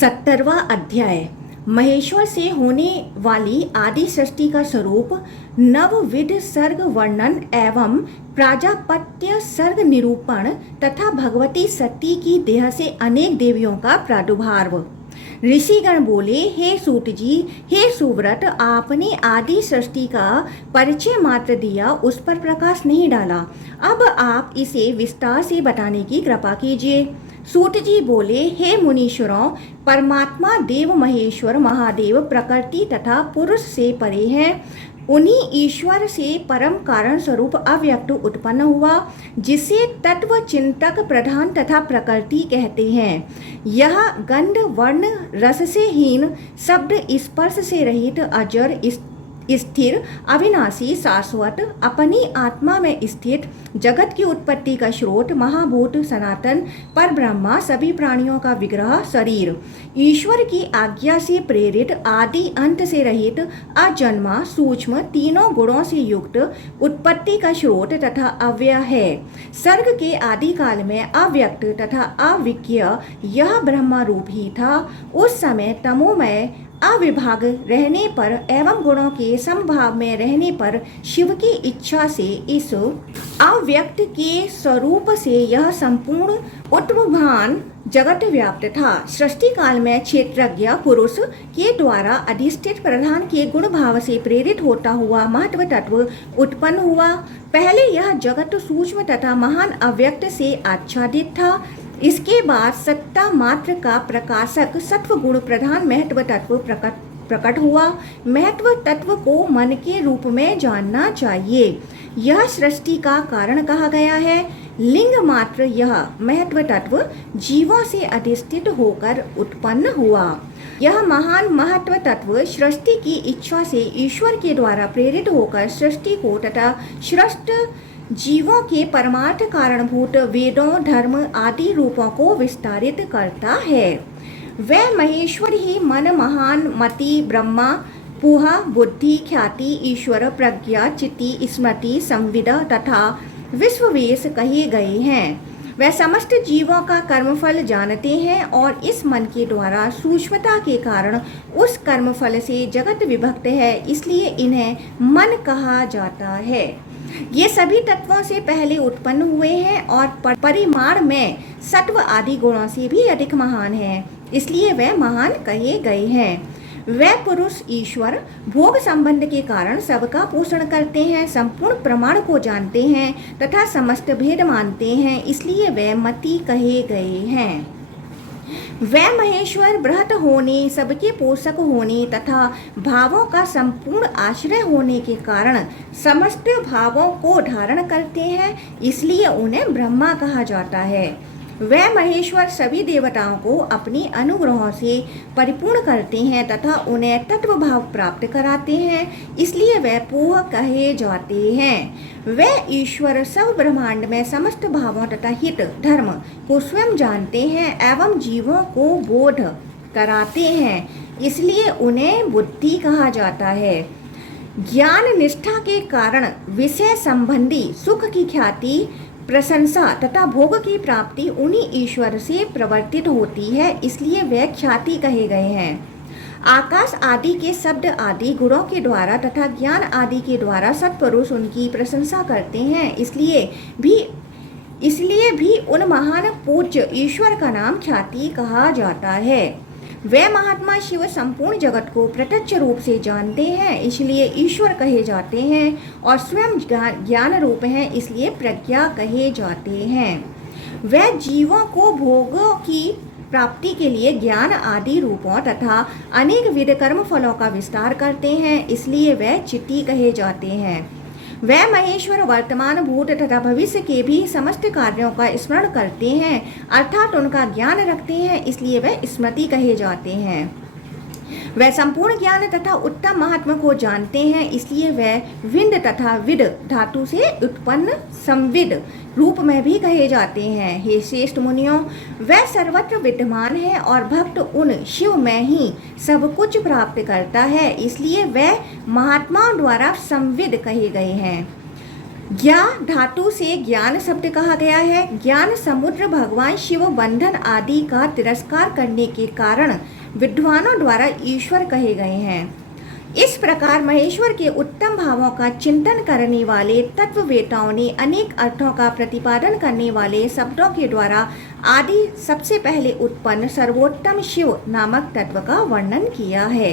70वां अध्याय। महेश्वर से होने वाली आदि सृष्टि का स्वरूप, नवविध सर्ग वर्णन एवं प्राजापत्य सर्ग निरूपण तथा भगवती सती की देह से अनेक देवियों का प्रादुर्भाव। ऋषिगण बोले, हे सूत जी, हे सुव्रत, आपने आदि सृष्टि का परिचय मात्र दिया, उस पर प्रकाश नहीं डाला। अब आप इसे विस्तार से बताने की कृपा कीजिए। सूत जी बोले, हे मुनीश्वरों, परमात्मा देव महेश्वर महादेव प्रकृति तथा पुरुष से परे हैं। उन्हीं ईश्वर से परम कारण स्वरूप अव्यक्त उत्पन्न हुआ, जिसे तत्व चिंतक प्रधान तथा प्रकृति कहते हैं। यह गंध वर्ण रस से हीन, शब्द स्पर्श से रहित, अजर स्थिर, अविनाशी, शाश्वत, अपनी आत्मा में स्थित, जगत की उत्पत्ति का स्रोत, महाभूत, सनातन, पर ब्रह्मा, सभी प्राणियों का विग्रह, शरीर, ईश्वर की आज्ञा से प्रेरित, आदि अंत से रहित, अजन्मा, सूक्ष्म, तीनों गुणों से युक्त, उत्पत्ति का स्रोत तथा अव्यय है। सर्ग के आदि काल में अव्यक्त तथा अविज्ञेय यह ब्रह्मा रूप ही था। उस समय तमोमय अविभाग रहने पर एवं गुणों के समभाव में रहने पर शिव की इच्छा से इस अव्यक्त के स्वरूप से यह संपूर्ण उत्तभान जगत व्याप्त था। सृष्टि काल में क्षेत्रज्ञ पुरुष के द्वारा अधिष्ठित प्रधान के गुण भाव से प्रेरित होता हुआ महत्व तत्व उत्पन्न हुआ। पहले यह जगत सूक्ष्म तथा महान अव्यक्त से आच्छादित था। इसके बाद सत्ता मात्र का प्रकाशक सत्व गुण प्रधान महत्व तत्व प्रकट हुआ। महत्व तत्व को मन के रूप में जानना चाहिए। यह सृष्टि का कारण कहा गया है। लिंग मात्र यह महत्व तत्व जीवों से अधिष्ठित होकर उत्पन्न हुआ। यह महान महत्व तत्व सृष्टि की इच्छा से ईश्वर के द्वारा प्रेरित होकर सृष्टि को तथा सृष्ट जीवों के परमार्थ कारणभूत वेदों, धर्म आदि रूपों को विस्तारित करता है। वह महेश्वर ही मन, महान, मति, ब्रह्मा, पुहा, बुद्धि, ख्याति, ईश्वर, प्रज्ञा, चिति, स्मृति, संविदा तथा विश्ववेश कहे गए हैं। वह समस्त जीवों का कर्मफल जानते हैं और इस मन के द्वारा सूक्ष्मता के कारण उस कर्मफल से जगत विभक्त है, इसलिए इन्हें मन कहा जाता है। ये सभी तत्वों से पहले उत्पन्न हुए हैं और परिमाण में सत्व आदि गुणों से भी अधिक महान हैं, इसलिए वे महान कहे गए हैं। वे पुरुष ईश्वर भोग संबंध के कारण सबका पोषण करते हैं, संपूर्ण प्रमाण को जानते हैं तथा समस्त भेद मानते हैं, इसलिए वे मति कहे गए हैं। वह महेश्वर बृहत होने, सबके पोषक होने तथा भावों का संपूर्ण आश्रय होने के कारण समस्त भावों को धारण करते हैं, इसलिए उन्हें ब्रह्मा कहा जाता है। वह महेश्वर सभी देवताओं को अपनी अनुग्रहों से परिपूर्ण करते हैं तथा उन्हें तत्व भाव प्राप्त कराते हैं, इसलिए वह पूह कहे जाते हैं। वह ईश्वर सब ब्रह्मांड में समस्त भावों तथा हित धर्म को स्वयं जानते हैं एवं जीवों को बोध कराते हैं, इसलिए उन्हें बुद्धि कहा जाता है। ज्ञान निष्ठा के कारण विषय संबंधी सुख की ख्याति, प्रशंसा तथा भोग की प्राप्ति उन्हीं ईश्वर से प्रवर्तित होती है, इसलिए वे ख्याति कहे गए हैं। आकाश आदि के शब्द आदि गुणों के द्वारा तथा ज्ञान आदि के द्वारा सत्पुरुष उनकी प्रशंसा करते हैं, इसलिए भी उन महान पूज्य ईश्वर का नाम ख्याति कहा जाता है। वे महात्मा शिव संपूर्ण जगत को प्रत्यक्ष रूप से जानते हैं, इसलिए ईश्वर कहे जाते हैं और स्वयं ज्ञान रूप हैं, इसलिए प्रज्ञा कहे जाते हैं। वे जीवों को भोगों की प्राप्ति के लिए ज्ञान आदि रूपों तथा अनेक विध कर्म फलों का विस्तार करते हैं, इसलिए वे चित्ती कहे जाते हैं। वह महेश्वर वर्तमान भूत तथा भविष्य के भी समस्त कार्यों का स्मरण करते हैं, अर्थात उनका ज्ञान रखते हैं, इसलिए वह स्मृति कहे जाते हैं। वह संपूर्ण ज्ञान तथा उत्तम महात्मा को जानते हैं, इसलिए वह विंद तथा विद धातु से उत्पन्न संविद रूप में भी कहे जाते हैं। हे श्रेष्ठ मुनियों, वह सर्वत्र विद्यमान है और भक्त उन शिव में ही सब कुछ प्राप्त करता है, इसलिए वह महात्माओं द्वारा संविद कहे गए हैं। ज्ञा धातु से ज्ञान शब्द कहा गया है। ज्ञान समुद्र भगवान शिव बंधन आदि का तिरस्कार करने के कारण विद्वानों द्वारा ईश्वर कहे गए हैं। इस प्रकार महेश्वर के उत्तम भावों का चिंतन करने वाले तत्ववेताओं ने अनेक अर्थों का प्रतिपादन करने वाले शब्दों के द्वारा आदि सबसे पहले उत्पन्न सर्वोत्तम शिव नामक तत्व का वर्णन किया है।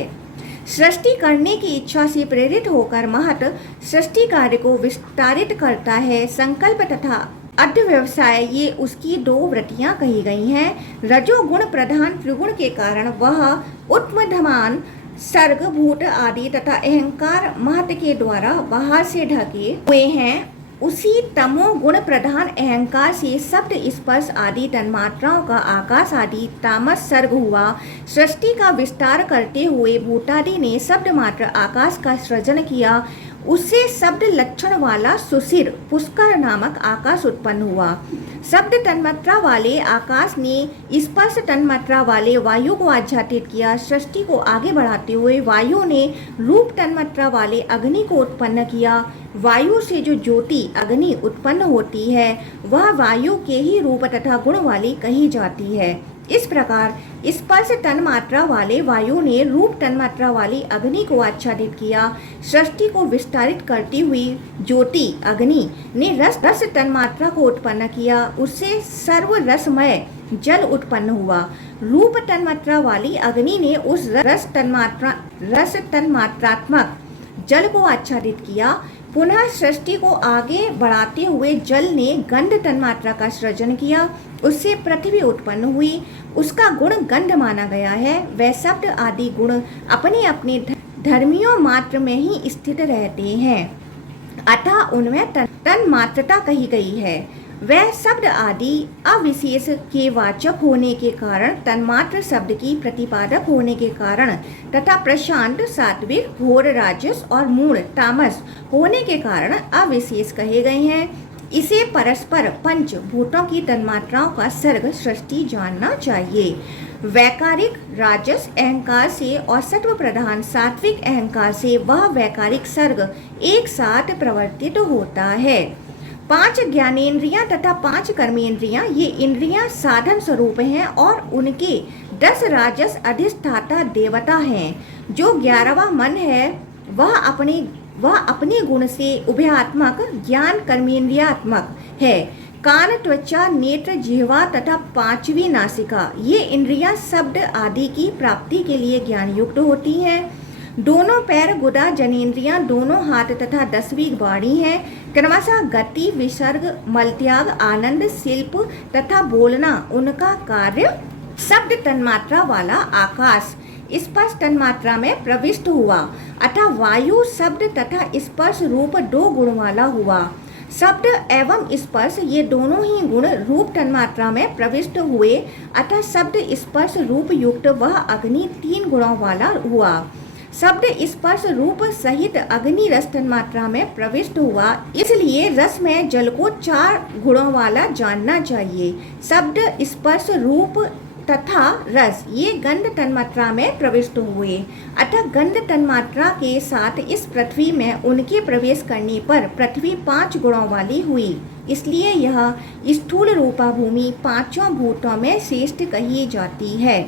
सृष्टि करने की इच्छा से प्रेरित होकर महत सृष्टि कार्य को विस्तारित करता है। संकल्प तथा अध्यवसाय ये उसकी दो वृत्तियां कही गई हैं। रजोगुण प्रधान त्रिगुण के कारण वह उत्तमधमान सर्ग भूत आदि तथा अहंकार महत के द्वारा बाहर से ढके हुए हैं। उसी तमो गुण प्रधान अहंकार से शब्द स्पर्श आदि तन्मात्राओं का आकाश आदि तामस सर्ग हुआ। सृष्टि का विस्तार करते हुए भूतादि ने शब्द मात्र आकाश का सृजन किया। उससे शब्द लक्षण वाला सुशिर पुष्कर नामक आकाश उत्पन्न हुआ। शब्द तन्मात्रा वाले आकाश ने स्पर्श तन्मात्रा वाले वायु को आच्छादित किया। सृष्टि को आगे बढ़ाते हुए वायु ने रूप तन्मात्रा वाले अग्नि को उत्पन्न किया। वायु से जो ज्योति अग्नि उत्पन्न होती है वह वायु के ही रूप तथा गुण वाली कही जाती है। इस प्रकार स्पर्श तन्मात्रा वाले वायु ने रूप तन्मात्रा वाली अग्नि को आच्छादित किया। सृष्टि को विस्तारित करती हुई ज्योति अग्नि ने रस तन्मात्रा को उत्पन्न किया। उससे सर्व रसमय जल उत्पन्न हुआ। रूप तन्मात्रा वाली अग्नि ने उस रस तन्मात्रात्मक जल को आच्छादित किया। पुनः सृष्टि को आगे बढ़ाते हुए जल ने गंध तन्मात्रा का सृजन किया। उससे पृथ्वी उत्पन्न हुई। उसका गुण गंध माना गया है। वह शब्द आदि गुण अपने अपने धर्मियों मात्र में ही स्थित रहते हैं, अतः उनमें तन्मात्रता कही गई है। वह शब्द आदि अविशेष के वाचक होने के कारण, तन्मात्र शब्द की प्रतिपादक होने के कारण तथा प्रशांत सात्विक घोर राजस और मूढ़ तामस होने के कारण अविशेष कहे गए हैं। इसे परस्पर पंच भूतों की तन्मात्राओं का सर्ग सृष्टि जानना चाहिए। वैकारिक राजस अहंकार से और सत्व प्रधान सात्विक अहंकार से वह वैकारिक सर्ग एक साथ प्रवर्तित होता है। 5 ज्ञानेंद्रियां तथा 5 कर्मेंद्रियां ये इंद्रियां साधन स्वरूप हैं और उनके 10 राजस अधिष्ठाता देवता हैं। जो 11वां मन है वह अपने गुण से उभयात्मक ज्ञान कर्मेंद्रियात्मक है। कान त्वचा नेत्र जिह्वा तथा 5वीं नासिका ये इंद्रियां शब्द आदि की प्राप्ति के लिए ज्ञान युक्त होती हैं। दोनों पैर गुदा जनेन्द्रियां, दोनों हाथ तथा 10वीं वाणी है। क्रमशः गति विसर्ग मलत्याग आनंद शिल्प तथा बोलना उनका कार्य। शब्द तन्मात्रा वाला आकाश स्पर्श तन्मात्रा में प्रविष्ट हुआ, अतः वायु शब्द तथा स्पर्श रूप 2 गुण वाला हुआ। शब्द एवं स्पर्श ये दोनों ही गुण रूप तन्मात्रा में प्रविष्ट हुए, अतः शब्द स्पर्श रूप युक्त वह अग्नि 3 गुणों वाला हुआ। शब्द स्पर्श रूप सहित अग्नि रस तन्मात्रा में प्रविष्ट हुआ, इसलिए रस में जल को 4 गुणों वाला जानना चाहिए। शब्द स्पर्श रूप तथा रस ये गंध तन्मात्रा में प्रविष्ट हुए, अतः गंध तन्मात्रा के साथ इस पृथ्वी में उनके प्रवेश करने पर पृथ्वी 5 गुणों वाली हुई। इसलिए यह स्थूल रूपा भूमि 5 भूतों में श्रेष्ठ कही जाती है।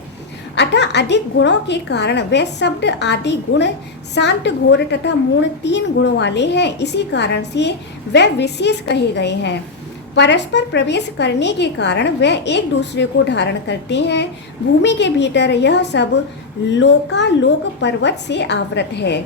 अतः अधिक गुणों के कारण वह शब्द आदि गुण शांत घोर तथा मूढ़ 3 गुणों वाले हैं। इसी कारण से वह विशेष कहे गए हैं। परस्पर प्रवेश करने के कारण वह एक दूसरे को धारण करते हैं। भूमि के भीतर यह सब लोकालोक पर्वत से आवृत है।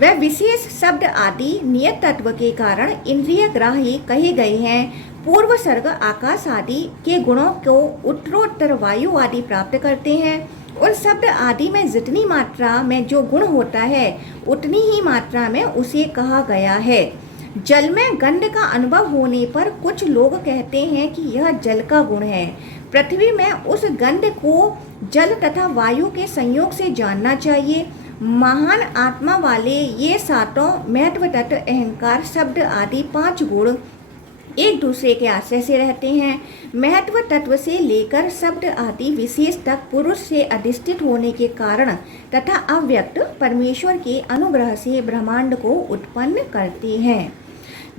वह विशेष शब्द आदि नियत तत्व के कारण इंद्रिय ग्राही कहे गए हैं। पूर्व सर्ग आकाश आदि के गुणों को उत्तरोत्तर वायु आदि प्राप्त करते हैं। उन शब्द आदि में जितनी मात्रा में जो गुण होता है उतनी ही मात्रा में उसे कहा गया है। जल में गंध का अनुभव होने पर कुछ लोग कहते हैं कि यह जल का गुण है। पृथ्वी में उस गंध को जल तथा वायु के संयोग से जानना चाहिए। महान आत्मा वाले ये 7 महत्व तत्व अहंकार शब्द आदि 5 गुण एक दूसरे के आश्रय से रहते हैं। महत्व तत्व से लेकर शब्द आदि विशेष तक पुरुष से अधिष्ठित होने के कारण तथा अव्यक्त परमेश्वर के अनुग्रह से ब्रह्मांड को उत्पन्न करते हैं।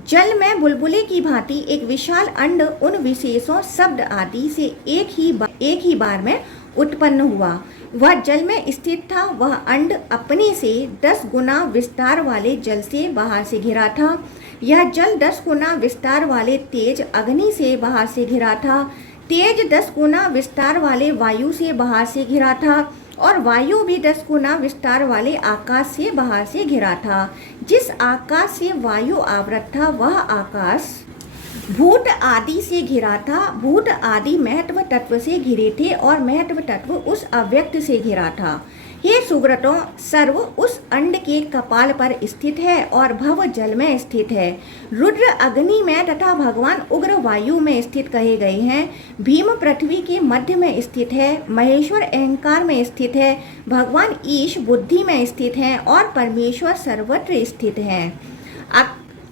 जल में बुलबुले की भांति एक विशाल अंड उन विशेषों शब्द आदि से एक ही बार में उत्पन्न हुआ। वह जल में स्थित था। वह अंड अपने से 10 गुना विस्तार वाले जल से बाहर से घिरा था। यह जल 10 गुना विस्तार वाले तेज अग्नि से बाहर से घिरा था। तेज 10 गुना विस्तार वाले वायु से बाहर से घिरा था और वायु भी 10 गुना विस्तार वाले आकाश से बाहर से घिरा था। जिस आकाश से वायु आवृत था वह आकाश भूत आदि से घिरा था। भूत आदि महत्व तत्व से घिरे थे और महत्व तत्व उस अव्यक्त से घिरा था। हे सुव्रतों, सर्व उस अंड के कपाल पर स्थित है और भव जल में स्थित है। रुद्र अग्नि में तथा भगवान उग्र वायु में स्थित कहे गए हैं। भीम पृथ्वी के मध्य में स्थित है। महेश्वर अहंकार में स्थित है। भगवान ईश बुद्धि में स्थित है और परमेश्वर सर्वत्र स्थित है।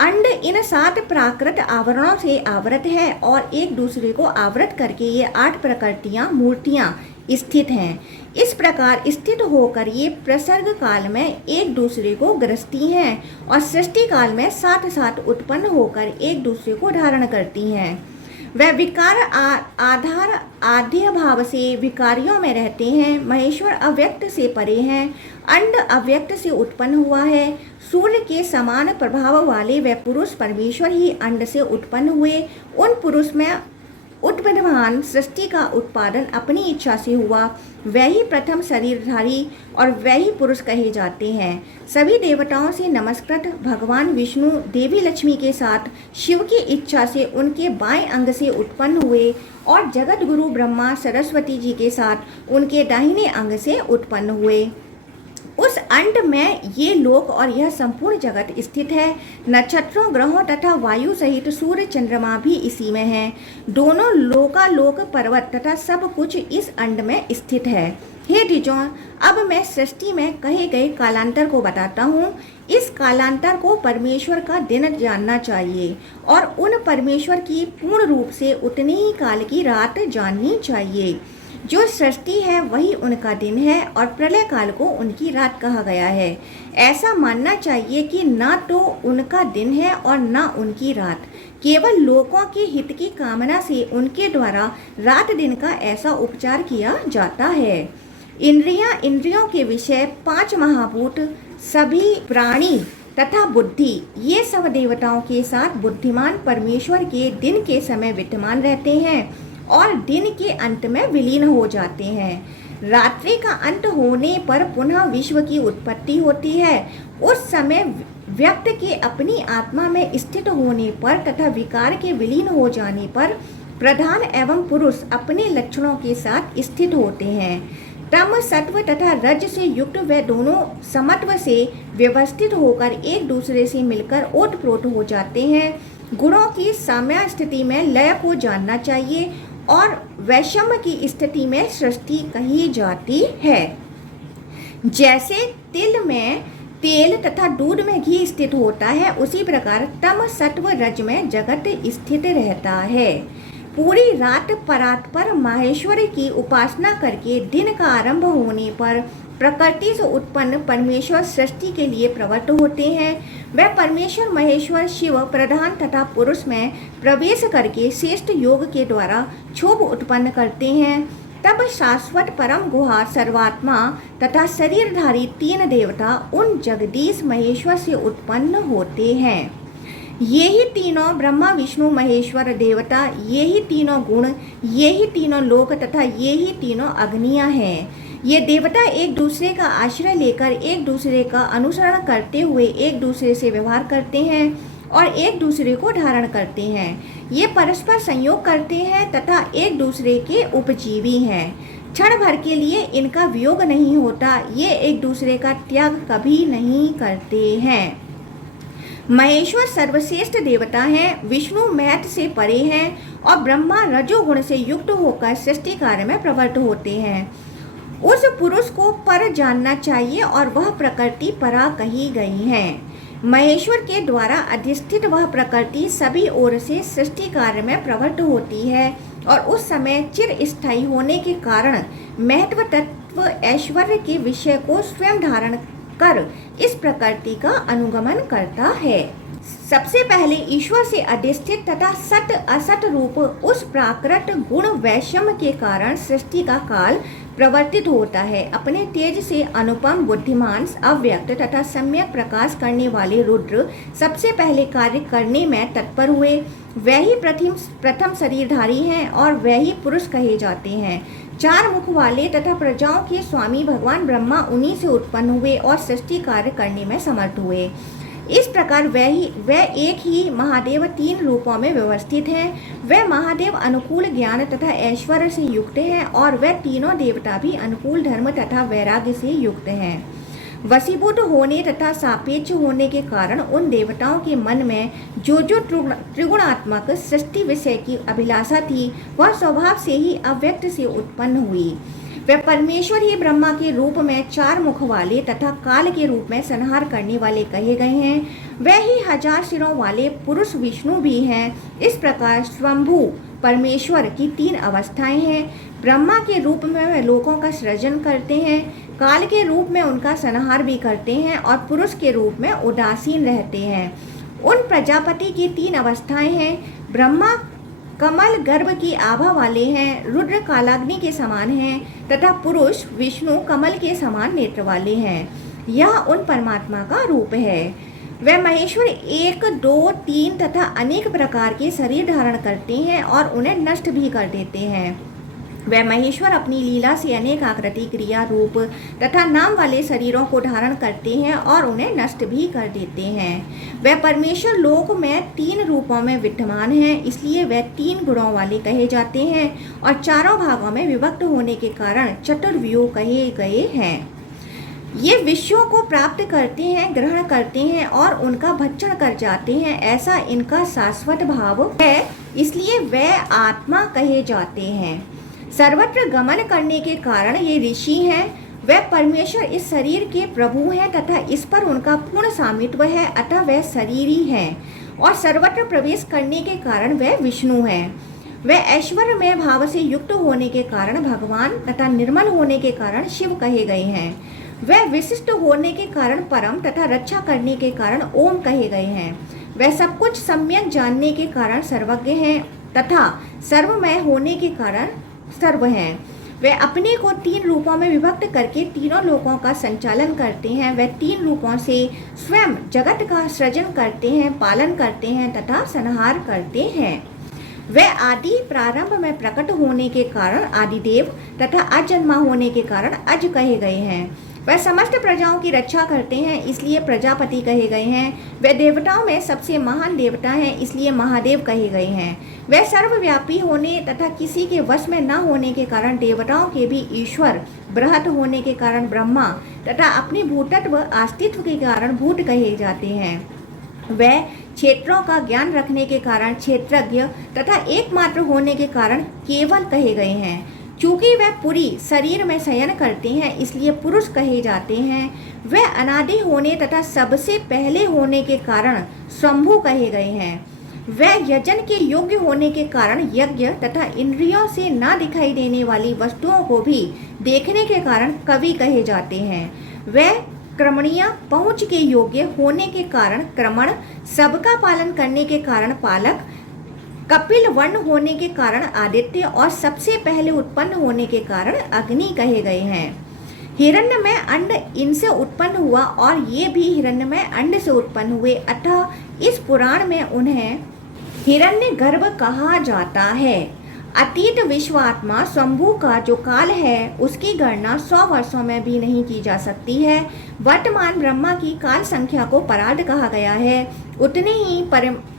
अंड इन 7 प्राकृत आवरणों से आवृत है और एक दूसरे को आवृत करके ये 8 प्रकृतियां मूर्तियां स्थित हैं। इस प्रकार स्थित होकर ये प्रसर्ग काल में एक दूसरे को ग्रसती हैं और सृष्टि काल में साथ साथ उत्पन्न होकर एक दूसरे को धारण करती हैं। वह विकार आधार आद्य भाव से विकारियों में रहते हैं। महेश्वर अव्यक्त से परे हैं। अंड अव्यक्त से उत्पन्न हुआ है। सूर्य के समान प्रभाव वाले वह पुरुष परमेश्वर ही अंड से उत्पन्न हुए। उन पुरुष में उत्पन्नमान सृष्टि का उत्पादन अपनी इच्छा से हुआ। वह ही प्रथम शरीरधारी और वह ही पुरुष कहे जाते हैं। सभी देवताओं से नमस्कृत भगवान विष्णु देवी लक्ष्मी के साथ शिव की इच्छा से उनके बाएं अंग से उत्पन्न हुए और जगत गुरु ब्रह्मा सरस्वती जी के साथ उनके दाहिने अंग से उत्पन्न हुए। उस अंड में ये लोक और यह संपूर्ण जगत स्थित है। नक्षत्रों, ग्रहों तथा वायु सहित सूर्य चंद्रमा भी इसी में है। दोनों लोकालोक पर्वत तथा सब कुछ इस अंड में स्थित है। हे द्विजों, अब मैं सृष्टि में कहे गए कालांतर को बताता हूँ। इस कालांतर को परमेश्वर का दिन जानना चाहिए और उन परमेश्वर की पूर्ण रूप से उतने ही काल की रात जाननी चाहिए। जो सृष्टि है वही उनका दिन है और प्रलय काल को उनकी रात कहा गया है। ऐसा मानना चाहिए कि ना तो उनका दिन है और ना उनकी रात। केवल लोगों के हित की कामना से उनके द्वारा रात दिन का ऐसा उपचार किया जाता है। इंद्रियों के विषय, 5 महाभूत, सभी प्राणी तथा बुद्धि, ये सब देवताओं के साथ बुद्धिमान परमेश्वर के दिन के समय विद्यमान रहते हैं और दिन के अंत में विलीन हो जाते हैं। रात्रि का अंत होने पर पुनः विश्व की उत्पत्ति होती है। उस समय व्यक्ति के अपनी आत्मा में स्थित होने पर तथा विकार के विलीन हो जाने पर प्रधान एवं पुरुष अपने लक्षणों के साथ स्थित होते हैं। तम, सत्व तथा रज से युक्त वे दोनों समत्व से व्यवस्थित होकर एक दूसरे से मिलकर ओतप्रोत हो जाते हैं। गुणों की साम्य स्थिति में लय को जानना चाहिए और वैषम्य की स्थिति में सृष्टि कही जाती है। जैसे तिल में तेल तथा दूध में घी स्थित होता है, उसी प्रकार तम, सत्व, रज में जगत स्थित रहता है। पूरी रात परात्पर माहेश्वर की उपासना करके दिन का आरंभ होने पर प्रकृति से उत्पन्न परमेश्वर सृष्टि के लिए प्रवृत्त होते हैं। वह परमेश्वर महेश्वर शिव प्रधान तथा पुरुष में प्रवेश करके श्रेष्ठ योग के द्वारा क्षोभ उत्पन्न करते हैं। तब शाश्वत परम गुहा सर्वात्मा तथा शरीरधारी 3 देवता उन जगदीश महेश्वर से उत्पन्न होते हैं। ये ही तीनों ब्रह्मा विष्णु महेश्वर देवता, ये ही तीनों गुण, ये ही तीनों लोक तथा ये ही तीनों अग्नियां हैं। ये देवता एक दूसरे का आश्रय लेकर एक दूसरे का अनुसरण करते हुए एक दूसरे से व्यवहार करते हैं और एक दूसरे को धारण करते हैं। ये परस्पर संयोग करते हैं तथा एक दूसरे के उपजीवी हैं। क्षण भर के लिए इनका वियोग नहीं होता। ये एक दूसरे का त्याग कभी नहीं करते हैं। महेश्वर सर्वश्रेष्ठ देवता हैं। विष्णु महत से परे हैं और ब्रह्मा रजोगुण से युक्त होकर सृष्टि कार्य में प्रवृत्त होते हैं। उस पुरुष को पर जानना चाहिए और वह प्रकृति परा कही गई है। महेश्वर के द्वारा अधिष्ठित वह प्रकृति सभी ओर से सृष्टि कार्य में प्रवृत्त होती है और उस समय चिर स्थायी होने के कारण महत्व तत्व ऐश्वर्य के विषय को स्वयं धारण कर इस प्रकृति का अनुगमन करता है। सबसे पहले ईश्वर से अधिष्ठित तथा सत असत रूप उस प्राकृत गुण वैषम्य के कारण सृष्टि का काल प्रवर्तित होता है। अपने तेज से अनुपम, बुद्धिमान, अव्यक्त तथा सम्यक प्रकाश करने वाले रुद्र सबसे पहले कार्य करने में तत्पर हुए। वह ही प्रथम शरीरधारी हैं और वह ही पुरुष कहे जाते हैं। चार मुख वाले तथा प्रजाओं के स्वामी भगवान ब्रह्मा उन्हीं से उत्पन्न हुए और सृष्टि कार्य करने में समर्थ हुए। इस प्रकार वह एक ही महादेव तीन रूपों में व्यवस्थित हैं। वह महादेव अनुकूल ज्ञान तथा ऐश्वर्य से युक्त हैं और वह तीनों देवता भी अनुकूल धर्म तथा वैराग्य से युक्त हैं। वशीभूत होने तथा सापेक्ष होने के कारण उन देवताओं के मन में जो त्रिगुणात्मक सृष्टि विषय की अभिलाषा थी वह स्वभाव से ही अव्यक्त से उत्पन्न हुई। वह परमेश्वर ही ब्रह्मा के रूप में चार मुख वाले तथा काल के रूप में संहार करने वाले कहे गए हैं। वह ही 1000 सिरों वाले पुरुष विष्णु भी हैं। इस प्रकार स्वयंभू परमेश्वर की तीन अवस्थाएं हैं। ब्रह्मा के रूप में वह लोकों का सृजन करते हैं, काल के रूप में उनका संहार भी करते हैं और पुरुष के रूप में उदासीन रहते हैं। उन प्रजापति की तीन अवस्थाएं हैं। ब्रह्मा कमल गर्भ की आभा वाले हैं, रुद्र कालाग्नि के समान हैं तथा पुरुष विष्णु कमल के समान नेत्र वाले हैं। यह उन परमात्मा का रूप है। वह महेश्वर 1, 2, 3 तथा अनेक प्रकार के शरीर धारण करते हैं और उन्हें नष्ट भी कर देते हैं। वह महेश्वर अपनी लीला से अनेक आकृति, क्रिया, रूप तथा नाम वाले शरीरों को धारण करते हैं और उन्हें नष्ट भी कर देते हैं। वह परमेश्वर लोक में तीन रूपों में विद्यमान है, इसलिए वह तीन गुणों वाले कहे जाते हैं और चारों भागों में विभक्त होने के कारण चतुर्व्यूह कहे गए हैं। ये विषयों को प्राप्त करते हैं, ग्रहण करते हैं और उनका भक्षण कर जाते हैं। ऐसा इनका शाश्वत भाव है, इसलिए वह आत्मा कहे जाते हैं। सर्वत्र गमन करने के कारण ये ऋषि हैं। वह परमेश्वर इस शरीर के प्रभु हैं तथा इस पर उनका पूर्ण स्वामित्व है, अतः वह शरीरी हैं और सर्वत्र प्रवेश करने के कारण वह विष्णु हैं। वह ऐश्वर्यमय भाव से युक्त होने के कारण भगवान तथा निर्मल होने के कारण शिव कहे गए हैं। वह विशिष्ट होने के कारण परम तथा रक्षा करने के कारण ओम कहे गए हैं। वह सब कुछ सम्यक जानने के कारण सर्वज्ञ हैं तथा सर्वमय होने के कारण सर्व हैं। वे अपने को तीन रूपों में विभक्त करके तीनों लोकों का संचालन करते हैं। वे तीन रूपों से स्वयं जगत का सृजन करते हैं, पालन करते हैं तथा संहार करते हैं। वे आदि प्रारंभ में प्रकट होने के कारण आदिदेव तथा अजन्मा होने के कारण अज कहे गए हैं। वह समस्त प्रजाओं की रक्षा करते हैं, इसलिए प्रजापति कहे गए हैं। वे देवताओं में सबसे महान देवता हैं, इसलिए महादेव कहे गए हैं। वे सर्वव्यापी होने तथा किसी के वश में न होने के कारण देवताओं के भी ईश्वर, बृहत होने के कारण ब्रह्मा तथा अपने भूतत्व अस्तित्व के कारण भूत कहे जाते हैं। वह क्षेत्रों का ज्ञान रखने के कारण क्षेत्रज्ञ तथा एकमात्र होने के कारण केवल कहे गए हैं। चूँकि वह पूरी शरीर में शयन करते हैं, इसलिए पुरुष कहे जाते हैं। वह अनादि होने तथा सबसे पहले होने के कारण शंभु कहे गए हैं। वह यजन के योग्य होने के कारण यज्ञ तथा इंद्रियों से ना दिखाई देने वाली वस्तुओं को भी देखने के कारण कवि कहे जाते हैं। वह क्रमणीय पहुँच के योग्य होने के कारण क्रमण, सबका पालन करने के कारण पालक, कपिल वर्ण होने के कारण आदित्य और सबसे पहले उत्पन्न होने के कारण अग्नि कहे गए हैं। हिरण्यमय अंड इनसे उत्पन्न हुआ और ये भी हिरण्यमय अंड से उत्पन्न हुए, अतः इस पुराण में उन्हें हिरण्य गर्भ कहा जाता है। अतीत विश्वात्मा शंभु का जो काल है उसकी गणना 100 वर्षों में भी नहीं की जा सकती है। वर्तमान ब्रह्मा की काल संख्या को परार्ध कहा गया है। उतने ही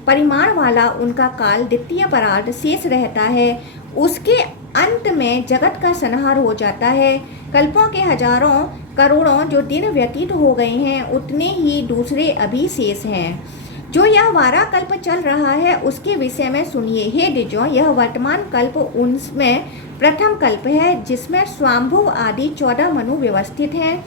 परिमाण वाला उनका काल द्वितीय परार्ध शेष रहता है। उसके अंत में जगत का संहार हो जाता है। कल्पों के हजारों करोड़ों जो दिन व्यतीत हो गए हैं, उतने ही दूसरे अभी शेष हैं। जो यह वारा कल्प चल रहा है उसके विषय में सुनिए। हे द्विजों, यह वर्तमान कल्प उनमें प्रथम कल्प है जिसमें स्वाम्भु आदि 14 मनु व्यवस्थित हैं।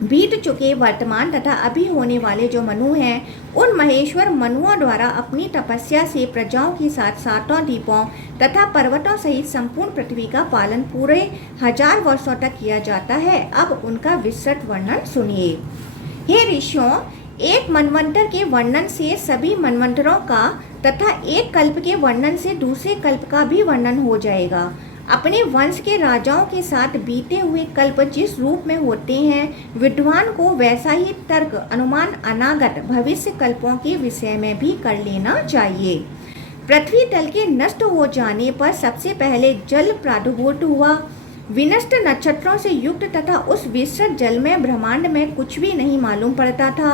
बीत चुके वर्तमान तथा अभी होने वाले जो मनु हैं, उन महेश्वर मनुओं द्वारा अपनी तपस्या से प्रजाओं के साथ 7 द्वीपों तथा पर्वतों सहित संपूर्ण पृथ्वी का पालन पूरे 1000 वर्षों तक किया जाता है। अब उनका विस्तृत वर्णन सुनिए। हे ऋषियों, एक मनवंतर के वर्णन से सभी मनवंतरों का तथा एक कल्प के वर्णन से दूसरे कल्प का भी वर्णन हो जाएगा। अपने वंश के राजाओं के साथ बीते हुए कल्प जिस रूप में होते हैं, विद्वान को वैसा ही तर्क अनुमान अनागत भविष्य कल्पों के विषय में भी कर लेना चाहिए। पृथ्वी तल के नष्ट हो जाने पर सबसे पहले जल प्रादुर्भूत हुआ। विनष्ट नक्षत्रों से युक्त तथा उस विस्तृत जल में ब्रह्मांड में कुछ भी नहीं मालूम पड़ता था।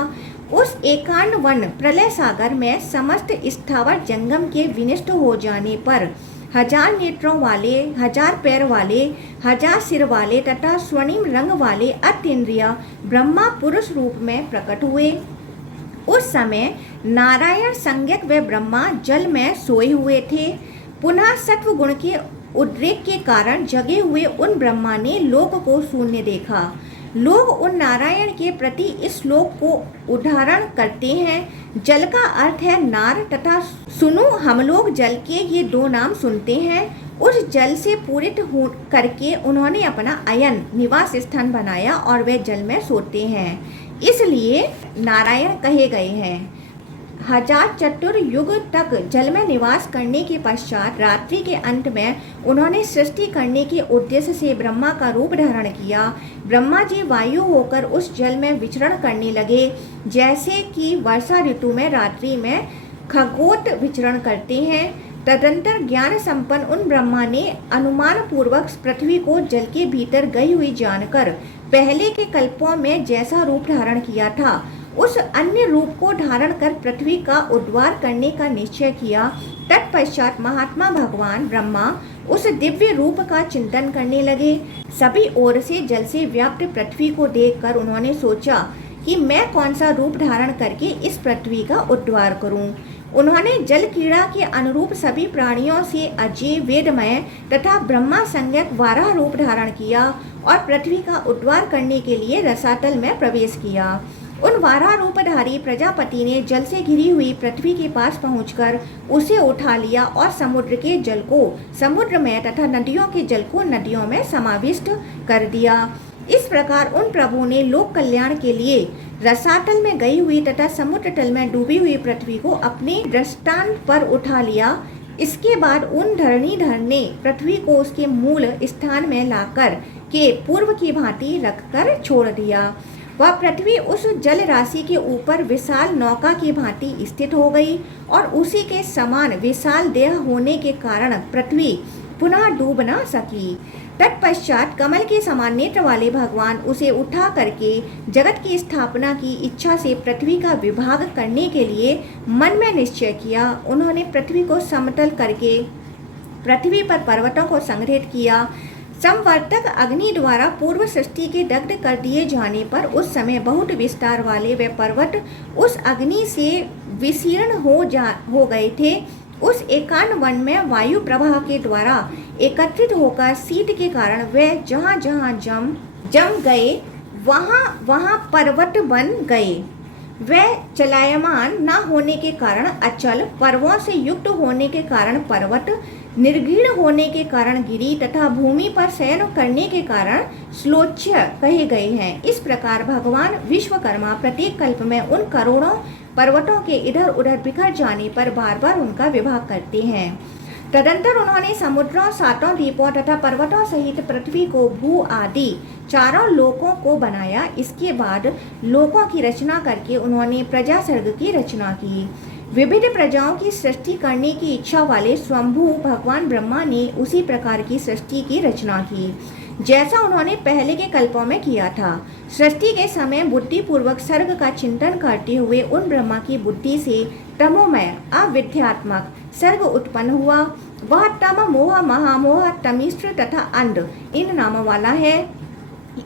उस एकांत वन प्रलय सागर में समस्त स्थावर जंगम के विनष्ट हो जाने पर 1000 नेत्रों वाले, 1000 पैर वाले, 1000 सिर वाले तथा स्वर्णिम रंग वाले अतीन्द्रिय ब्रह्मा पुरुष रूप में प्रकट हुए। उस समय नारायण संज्ञक व ब्रह्मा जल में सोए हुए थे। पुनः सत्व गुण के उद्रेक के कारण जगे हुए उन ब्रह्मा ने लोक को शून्य देखा। लोग उन नारायण के प्रति इस श्लोक को उदाहरण करते हैं। जल का अर्थ है नार तथा सुनो हम लोग जल के ये दो नाम सुनते हैं। उस जल से पूरित हो करके उन्होंने अपना अयन निवास स्थान बनाया और वे जल में सोते हैं, इसलिए नारायण कहे गए हैं। 1000 चतुर्युग तक जल में निवास करने के पश्चात रात्रि के अंत में उन्होंने सृष्टि करने के उद्देश्य से ब्रह्मा का रूप धारण किया। ब्रह्मा जी वायु होकर उस जल में विचरण करने लगे, जैसे कि वर्षा ऋतु में रात्रि में खगोट विचरण करते हैं। तदंतर ज्ञान संपन्न उन ब्रह्मा ने अनुमान पूर्वक पृथ्वी को जल के भीतर गई हुई जानकर पहले के कल्पों में जैसा रूप धारण किया था उस अन्य रूप को धारण कर पृथ्वी का उद्धार करने का निश्चय किया। तत्पश्चात महात्मा भगवान ब्रह्मा उस दिव्य रूप का चिंतन करने लगे। सभी ओर से जल से व्याप्त पृथ्वी को देखकर उन्होंने सोचा कि मैं कौन सा रूप धारण करके इस पृथ्वी का उद्धार करूं। उन्होंने जल क्रीड़ा के अनुरूप सभी प्राणियों से अजय वेदमय तथा ब्रह्मा संज्ञक वाराह रूप धारण किया और पृथ्वी का उद्धार करने के लिए रसातल में प्रवेश किया। उन वाराह रूपधारी प्रजापति ने जल से घिरी हुई पृथ्वी के पास पहुंचकर उसे उठा लिया और समुद्र के जल को समुद्र में तथा नदियों के जल को नदियों में समाविष्ट कर दिया। इस प्रकार उन प्रभु ने लोक कल्याण के लिए रसातल में गई हुई तथा समुद्र तल में डूबी हुई पृथ्वी को अपने दृष्टांत पर उठा लिया। इसके बाद उन धरणीधर ने पृथ्वी को उसके मूल स्थान में लाकर के पूर्व की भांति रखकर छोड़ दिया। वह पृथ्वी उस जल राशि के ऊपर विशाल नौका की भांति स्थित हो गई और उसी के समान विशाल देह होने के कारण पृथ्वी पुनः डूब न सकी। तत्पश्चात कमल के समान नेत्र वाले भगवान उसे उठा करके जगत की स्थापना की इच्छा से पृथ्वी का विभाग करने के लिए मन में निश्चय किया। उन्होंने पृथ्वी को समतल करके पृथ्वी पर पर्वतों को संग्रहित किया। संवर्तक अग्नि द्वारा पूर्व सृष्टि के दग्ध कर दिए जाने पर उस समय बहुत विस्तार वाले वे पर्वत उस अग्नि से विशीर्ण हो गए थे। उस एकांत वन में वायु प्रवाह के द्वारा एकत्रित होकर शीत के कारण वे जहाँ जहाँ जम गए वहाँ पर्वत बन गए। वे चलायमान न होने के कारण अचल, पर्वों से युक्त होने के कारण पर्वत, निर्गीण होने के कारण गिरी तथा भूमि पर शयन करने के कारण श्लोच्य कहे गए हैं। इस प्रकार भगवान विश्वकर्मा प्रत्येक कल्प में उन करोड़ों पर्वतों के इधर उधर बिखर जाने पर बार बार उनका विभाग करते हैं। तदंतर उन्होंने समुद्रों, सातों द्वीपों तथा पर्वतों सहित पृथ्वी को भू आदि चारों लोकों को बनाया। इसके बाद लोकों की रचना करके उन्होंने प्रजा सर्ग की रचना की। विविध प्रजाओं की सृष्टि करने की इच्छा वाले स्वयंभू भगवान ब्रह्मा ने उसी प्रकार की सृष्टि की रचना की जैसा उन्होंने पहले के कल्पों में किया था। सृष्टि के समय बुद्धि पूर्वक सर्ग का चिंतन करते हुए उन ब्रह्मा की बुद्धि से तमोमय अविद्यात्मक सर्ग उत्पन्न हुआ। वह तम, मोह, महामोह, तमिश्र तथा अंध इन नामों वाला है।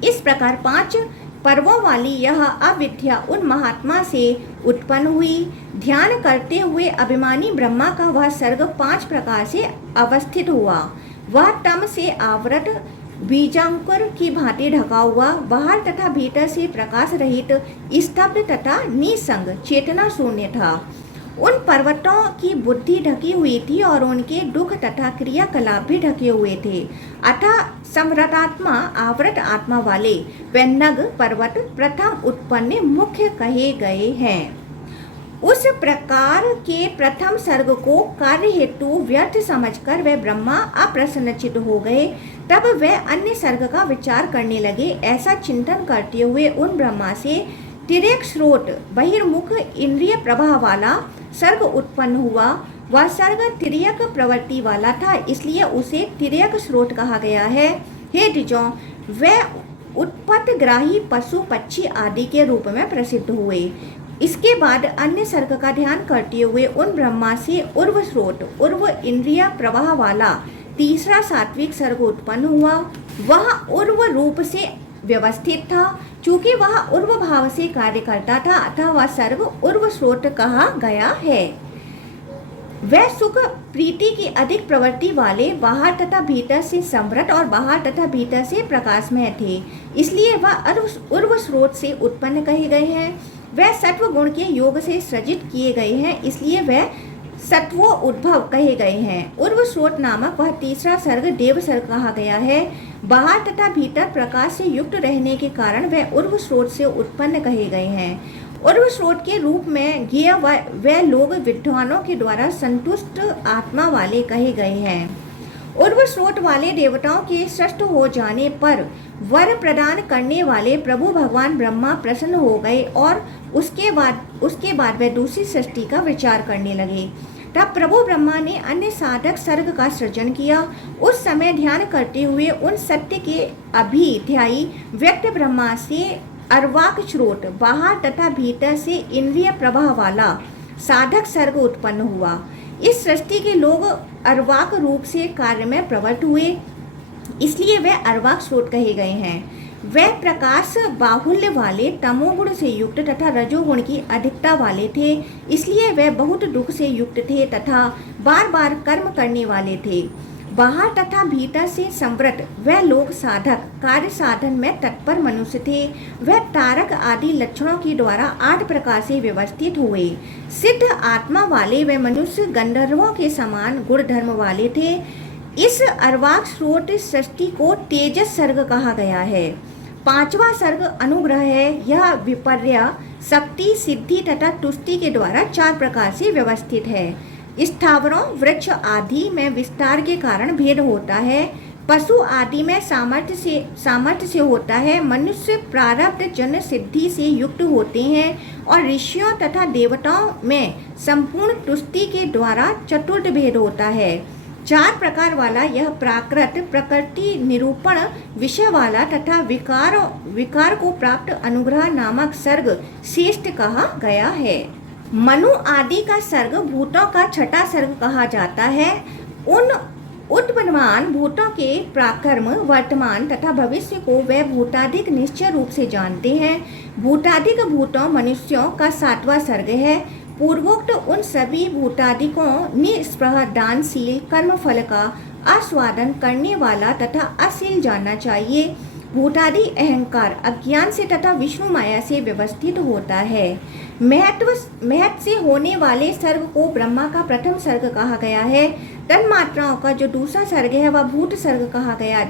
इस प्रकार 5 पर्वों वाली यह अविद्या उन महात्मा से उत्पन्न हुई। ध्यान करते हुए अभिमानी ब्रह्मा का वह सर्ग 5 प्रकार से अवस्थित हुआ। वह तम से आवृत, बीजांकुर की भांति ढका हुआ, बाहर तथा भीतर से प्रकाश रहित, स्तब्ध तथा निसंग, चेतना शून्य था। उन पर्वतों की बुद्धि ढकी हुई थी और उनके दुख तथा क्रियाकलाप भी ढके हुए थे। अतः सम्राटात्मा आवृत आत्मा वाले वे नग पर्वत प्रथम उत्पन्न मुख्य कहे गए हैं। उस प्रकार के प्रथम सर्ग को कार्य हेतु व्यर्थ समझकर वे ब्रह्मा अप्रसन्नचित हो गए। तब वे अन्य सर्ग का विचार करने लगे। ऐसा चिंतन करते हुए उन ब्रह्मा से तिर्यक स्रोत बहिर्मुख इंद्रिय प्रवाह वाला सर्ग उत्पन्न हुआ। वह सर्ग तिर्यक प्रवृत्ति वाला था, इसलिए उसे तिर्यक स्रोत कहा गया है। हे द्विजों, वे उत्पत्तिग्राही पशु पक्षी आदि के रूप में प्रसिद्ध हुए। इसके बाद अन्य सर्ग का ध्यान करते हुए उन ब्रह्मा से उर्व स्रोत उर्व इंद्रिय प्रवाह वाला तीसरा सात्विक सर्ग उत्पन्न हुआ। वह उर्व रूप से व्यवस्थित था। चूंकि वह उर्व भाव से कार्य करता था, अतः वह सर्ग उर्व स्रोत कहा गया है। वह सुख प्रीति की अधिक प्रवृत्ति वाले बाहर तथा भीतर से समृद्ध और बाहर तथा भीतर से प्रकाशमय थे, इसलिए वह उर्व स्रोत से उत्पन्न कहे गए हैं। वह सत्व गुण के योग से सृजित किए गए हैं, इसलिए वह सत्वो उद्भव कहे गए हैं। उर्व स्रोत नामक वह तीसरा सर्ग देव सर्ग कहा गया है। बाहर तथा भीतर प्रकाश से युक्त रहने के कारण वह उर्व स्रोत से उत्पन्न कहे गए हैं। उर्व स्रोत के रूप में ज्ञेय वे लोग विद्वानों के द्वारा संतुष्ट आत्मा वाले कहे गए हैं। उर्व स्रोत वाले देवताओं के श्रेष्ठ हो जाने पर वर प्रदान करने वाले प्रभु भगवान ब्रह्मा प्रसन्न हो गए और उसके बाद वे दूसरी सृष्टि का विचार करने लगे। तब प्रभु ब्रह्मा ने अन्य साधक सर्ग का सृजन किया। उस समय ध्यान करते हुए उन सत्य के अभिध्यायी व्यक्त ब्रह्मा से अर्वाक स्रोत बाहर तथा भीतर से इंद्रिय प्रवाह वाला साधक सर्ग उत्पन्न हुआ। इस सृष्टि के लोग अर्वाक रूप से कार्य में प्रवृत्त हुए, इसलिए वे अर्वाक स्रोत कहे गए हैं। वे प्रकाश बाहुल्य वाले तमोगुण से युक्त तथा रजोगुण की अधिकता वाले थे, इसलिए वे बहुत दुख से युक्त थे तथा बार बार कर्म करने वाले थे। बाहर तथा भीतर से समृद्ध वे लोग साधक कार्य साधन में तत्पर मनुष्य थे। वह तारक आदि लक्षणों के द्वारा 8 प्रकार से व्यवस्थित हुए। सिद्ध आत्मा वाले वे मनुष्य गंधर्वों के समान गुण धर्म वाले थे। इस अर्वाक स्रोत सृष्टि को तेजस सर्ग कहा गया है। 5वां सर्ग अनुग्रह है। यह विपर्य शक्ति सिद्धि तथा तुष्टि के द्वारा 4 प्रकार से व्यवस्थित है। स्थावरों वृक्ष आदि में विस्तार के कारण भेद होता है। पशु आदि में सामर्थ्य से होता है। मनुष्य प्रारब्ध जन सिद्धि से युक्त होते हैं और ऋषियों तथा देवताओं में संपूर्ण तुष्टि के द्वारा चतुर्थ भेद होता है। 4 प्रकार वाला यह प्राकृत प्रकृति निरूपण विषय वाला तथा विकार को प्राप्त अनुग्रह नामक सर्ग श्रेष्ठ कहा गया है। मनु आदि का सर्ग भूतों का छठा सर्ग कहा जाता है। उन उत्पन्नमान भूतों के प्राकर्म वर्तमान तथा भविष्य को वे भूतादिक निश्चय रूप से जानते हैं। भूतादिक भूतों मनुष्यों का 7वां सर्ग है। पूर्वोक्त उन सभी भूतादिकों निष्प्रह दानशील कर्म फल का आस्वादन करने वाला तथा अशील जानना चाहिए। भूतादि अहंकार अज्ञान से तथा विष्णु माया से व्यवस्थित होता है। महत्व से होने वाले सर्ग को ब्रह्मा का प्रथम सर्ग कहा गया है। तन्मात्राओं का जो दूसरा सर्ग है वह भूत सर्ग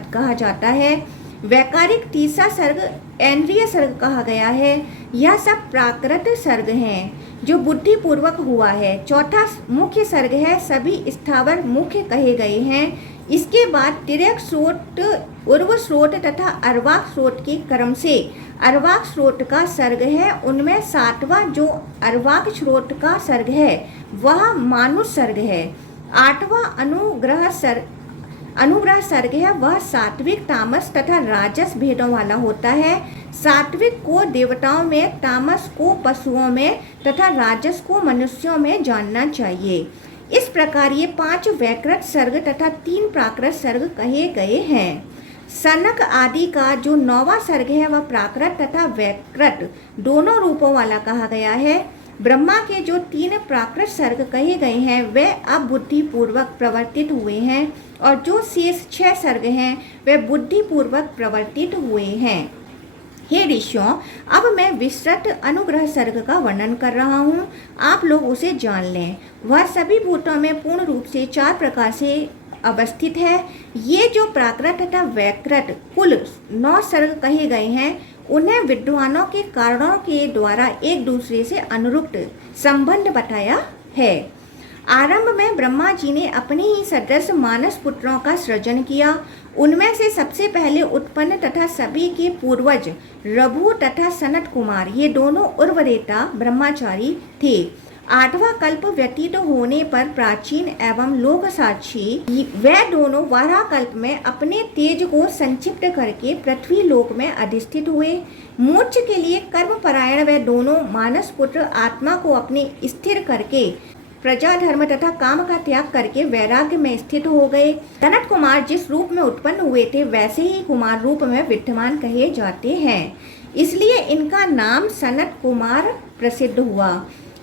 कहा जाता है। वैकारिक तीसरा सर्ग ऐन्द्रिय सर्ग कहा गया है। यह सब प्राकृत सर्ग हैं जो बुद्धि पूर्वक हुआ है। चौथा मुख्य सर्ग है। सभी स्थावर मुख्य कहे गए हैं। इसके बाद तिर्यक स्रोत उर्व स्रोत तथा अर्वाक स्रोत के क्रम से अर्वाक स्रोत का सर्ग है। उनमें 7वां जो अर्वाक स्रोत का सर्ग है वह मानुष सर्ग है। 8वां अनुग्रह सर्ग है। वह सात्विक तामस तथा राजस भेदों वाला होता है। सात्विक को देवताओं में, तामस को पशुओं में तथा राजस को मनुष्यों में जानना चाहिए। इस प्रकार ये 5 वैकृत सर्ग तथा 3 प्राकृत सर्ग कहे गए हैं। सनक आदि का जो 9वां सर्ग है वह प्राकृत तथा वैकृत दोनों रूपों वाला कहा गया है। ब्रह्मा के जो 3 प्राकृत सर्ग कहे गए हैं वे अब बुद्धि पूर्वक प्रवर्तित हुए हैं और जो शेष 6 सर्ग हैं वे बुद्धि पूर्वक प्रवर्तित हुए हैं। हे ऋषियों, अब मैं विस्तृत अनुग्रह सर्ग का वर्णन कर रहा हूँ, आप लोग उसे जान लें। वह सभी भूतों में पूर्ण रूप से 4 प्रकार से अवस्थित है। ये जो प्राकृत तथा वैकृत कुल 9 सर्ग कहे गए हैं, उन्हें विद्वानों के कारणों के द्वारा एक दूसरे से अनुरूप संबंध बताया है। आरंभ में ब्रह्मा जी ने अपने ही सदस्य मानस पुत्रों का सृजन किया। उनमें से सबसे पहले उत्पन्न तथा सभी के पूर्वज रघु तथा सनत कुमार, ये दोनों उर्वरेता ब्रह्मचारी थे। 8वां कल्प व्यतीत होने पर प्राचीन एवं लोक साक्षी वे दोनों 12 कल्प में अपने तेज को संक्षिप्त करके पृथ्वी लोक में अधिष्ठित हुए। मोक्ष के लिए कर्म परायण वे दोनों मानस पुत्र आत्मा को अपने स्थिर करके प्रजा धर्म तथा काम का त्याग करके वैराग्य में स्थित हो गए। सनत कुमार जिस रूप में उत्पन्न हुए थे वैसे ही कुमार रूप में विद्यमान कहे जाते हैं, इसलिए इनका नाम सनत कुमार प्रसिद्ध हुआ।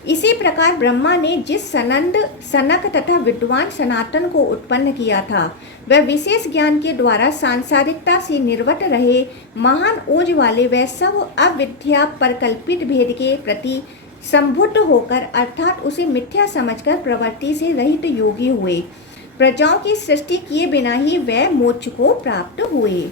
इसी प्रकार ब्रह्मा ने जिस सनंद सनक तथा विद्वान सनातन को उत्पन्न किया था, वह विशेष ज्ञान के द्वारा सांसारिकता से निर्वत रहे महान ओज वाले वह सब अविद्या पर कल्पित भेद के प्रति संबुद्ध होकर अर्थात उसे मिथ्या समझकर प्रवृत्ति से रहित योगी हुए। प्रजाओं की सृष्टि किए बिना ही वह मोक्ष को प्राप्त हुए।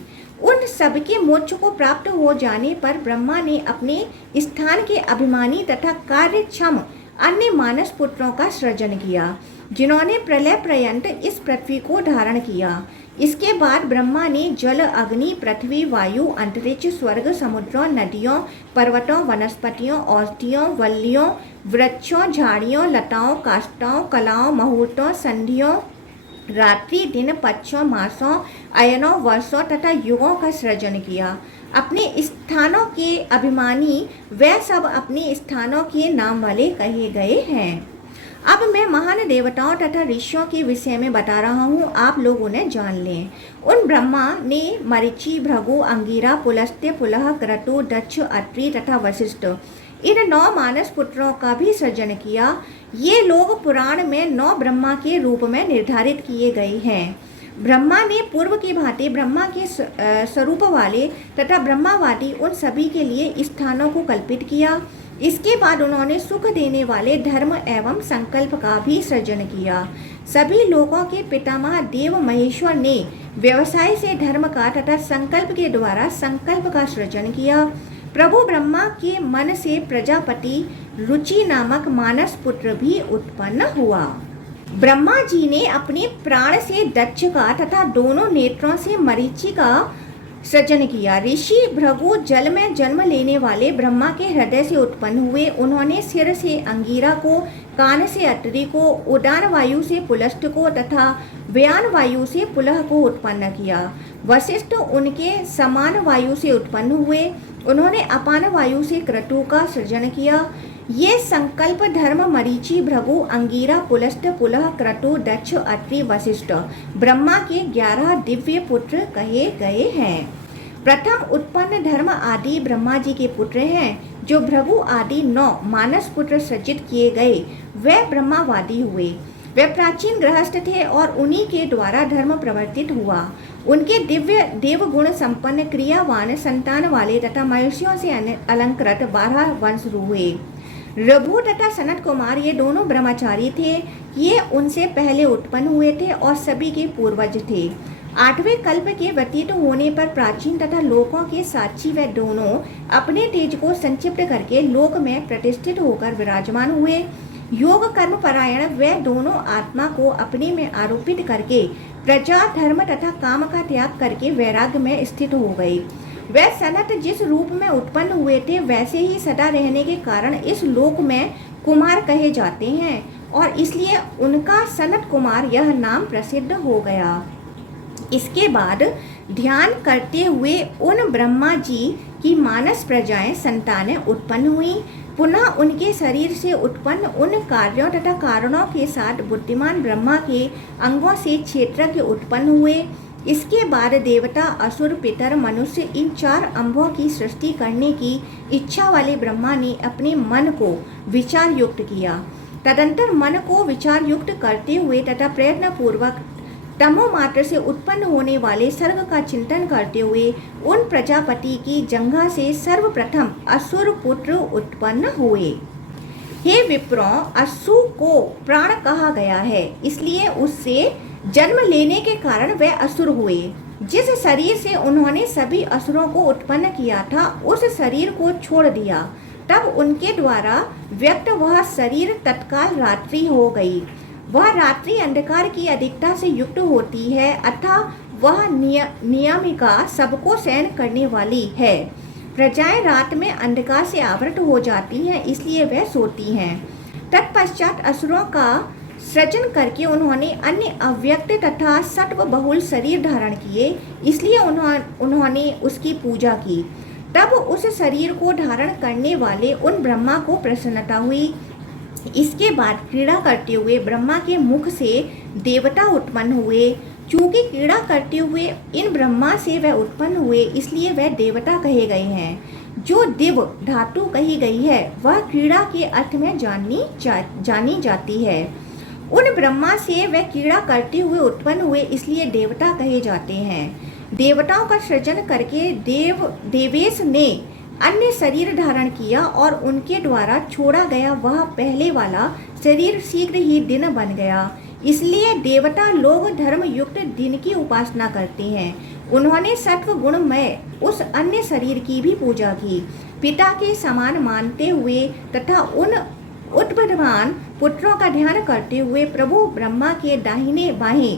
उन सबके मोक्ष को प्राप्त हो जाने पर ब्रह्मा ने अपने स्थान के अभिमानी तथा कार्यक्षम अन्य मानस पुत्रों का सृजन किया, जिन्होंने प्रलय पर्यंत इस पृथ्वी को धारण किया। इसके बाद ब्रह्मा ने जल, अग्नि, पृथ्वी, वायु, अंतरिक्ष, स्वर्ग, समुद्रों, नदियों, पर्वतों, वनस्पतियों, औषधियों, वल्लियों, वृक्षों, झाड़ियों, लताओं, काष्ठों, कलाओं, मुहूर्तों, संधियों, रात्रि, दिन, पक्षों, मासों, अयनों, वर्षों तथा युगों का सृजन किया। अपने स्थानों के अभिमानी वे सब अपने स्थानों के नाम वाले कहे गए हैं। अब मैं महान देवताओं तथा ऋषियों के विषय में बता रहा हूँ, आप लोग उन्हें जान लें। उन ब्रह्मा ने मरीचि, भृगु, अंगिरा, पुलस्त्य, पुलह, क्रतु, दक्ष, अत्रि तथा वशिष्ठ इन 9 मानस पुत्रों का भी सृजन किया। ये लोग पुराण में 9 ब्रह्मा के रूप में निर्धारित किए गए हैं। ब्रह्मा ने पूर्व की भांति ब्रह्मा के स्वरूप वाले तथा ब्रह्मावादी उन सभी के लिए स्थानों को कल्पित किया। इसके बाद उन्होंने सुख देने वाले धर्म एवं संकल्प का भी सृजन किया। सभी लोगों के पितामह देव महेश्वर ने व्यवसाय से धर्म का तथा संकल्प के द्वारा संकल्प का सृजन किया। प्रभु ब्रह्मा के मन से प्रजापति रुचि नामक मानस पुत्र भी उत्पन्न हुआ। ब्रह्मा जी ने अपने प्राण से दक्ष का तथा दोनों नेत्रों से मरीचि का सृजन किया। ऋषि भृगु जल में जन्म लेने वाले ब्रह्मा के हृदय से उत्पन्न हुए। उन्होंने सिर से अंगिरा को, कान से अत्रि को, उडान वायु से पुलस्त्य को तथा व्यान वायु से पुलह को उत्पन्न किया। वशिष्ठ उनके समान वायु से उत्पन्न हुए। उन्होंने अपान वायु से क्रतु का सृजन किया। ये संकल्प धर्म मरीचि, भृगु, अंगिरा, पुलस्त्य, पुलह, क्रतु, दक्ष, अत्रि, वशिष्ठ ब्रह्मा के 11 दिव्य पुत्र कहे गए हैं। प्रथम उत्पन्न धर्म आदि ब्रह्मा जी के पुत्र हैं। जो भृगु आदि 9 मानस पुत्र सृजित किए गए वे ब्रह्मावादी हुए। वे प्राचीन गृहस्थ थे और उन्हीं के द्वारा धर्म प्रवर्तित हुआ। उनके दिव्य देवगुण संपन्न क्रियावान संतान वाले तथा मनुष्यों से अलंकृत 12 वंश हुए। रघु तथा सनत कुमार ये दोनों ब्रह्मचारी थे। ये उनसे पहले उत्पन्न हुए थे और सभी के पूर्वज थे। 8वें कल्प के व्यतीत होने पर प्राचीन तथा लोकों के साक्षी वे दोनों अपने तेज को संक्षिप्त करके लोक में प्रतिष्ठित होकर विराजमान हुए। योग कर्म परायण वे दोनों आत्मा को अपने में आरोपित करके प्रजा धर्म तथा काम का त्याग करके वैराग्य में स्थित हो गए। वे सनत जिस रूप में उत्पन्न हुए थे वैसे ही सदा रहने के कारण इस लोक में कुमार कहे जाते हैं और इसलिए उनका सनत कुमार यह नाम प्रसिद्ध हो गया। इसके बाद ध्यान करते हुए उन ब्रह्मा जी की मानस प्रजाएं संतानें उत्पन्न हुई। पुनः उनके शरीर से उत्पन्न उन कार्यों तथा कारणों के साथ बुद्धिमान ब्रह्मा के अंगों से क्षेत्रज्ञ उत्पन्न हुए। इसके बाद देवता, असुर, पितर, मनुष्य इन 4 अंगों की सृष्टि करने की इच्छा वाले ब्रह्मा ने अपने मन को विचार युक्त किया। तदंतर मन को विचार युक्त करते हुए तथा प्रयत्न पूर्वक तमो मात्र से उत्पन्न होने वाले सर्ग का चिंतन करते हुए उन प्रजापति की जंघा से सर्वप्रथम असुर पुत्र उत्पन्न हुए। हे विप्रों, असु को प्राण कहा गया है, इसलिए उससे जन्म लेने के कारण वे असुर हुए। जिस शरीर से उन्होंने सभी असुरों को उत्पन्न किया था उस शरीर को छोड़ दिया, तब उनके द्वारा व्यक्त वह शरीर तत्काल रात्रि हो गई। वह रात्रि अंधकार की अधिकता से युक्त होती है, अतः वह नियमिका सबको सहन करने वाली है। प्रजाएं रात में अंधकार से आवृत हो जाती हैं, इसलिए वह सोती हैं। तत्पश्चात असुरों का सृजन करके उन्होंने अन्य अव्यक्त तथा सत्व बहुल शरीर धारण किए, इसलिए उन्होंने उसकी पूजा की। तब उस शरीर को धारण करने वाले उन ब्रह्मा को प्रसन्नता हुई। इसके बाद क्रीड़ा करते हुए ब्रह्मा के मुख से देवता उत्पन्न हुए। चूंकि क्रीड़ा करते हुए इन ब्रह्मा से वह उत्पन्न हुए, इसलिए वह देवता कहे गए हैं। जो दिव धातु कही गई है वह क्रीड़ा के अर्थ में जानी जाती है। उन ब्रह्मा से वह क्रीड़ा करते हुए उत्पन्न हुए, इसलिए देवता कहे जाते हैं। देवताओं का सृजन करके देवेश ने अन्य शरीर धारण किया और उनके द्वारा छोड़ा गया वह पहले वाला शरीर शीघ्र ही दिन बन गया। इसलिए देवता लोग धर्म युक्त दिन की उपासना करते हैं। उन्होंने सत्व गुणमय उस अन्य शरीर की भी पूजा की। पिता के समान मानते हुए तथा उन उत्पन्नमान पुत्रों का ध्यान करते हुए प्रभु ब्रह्मा के दाहिने बाएं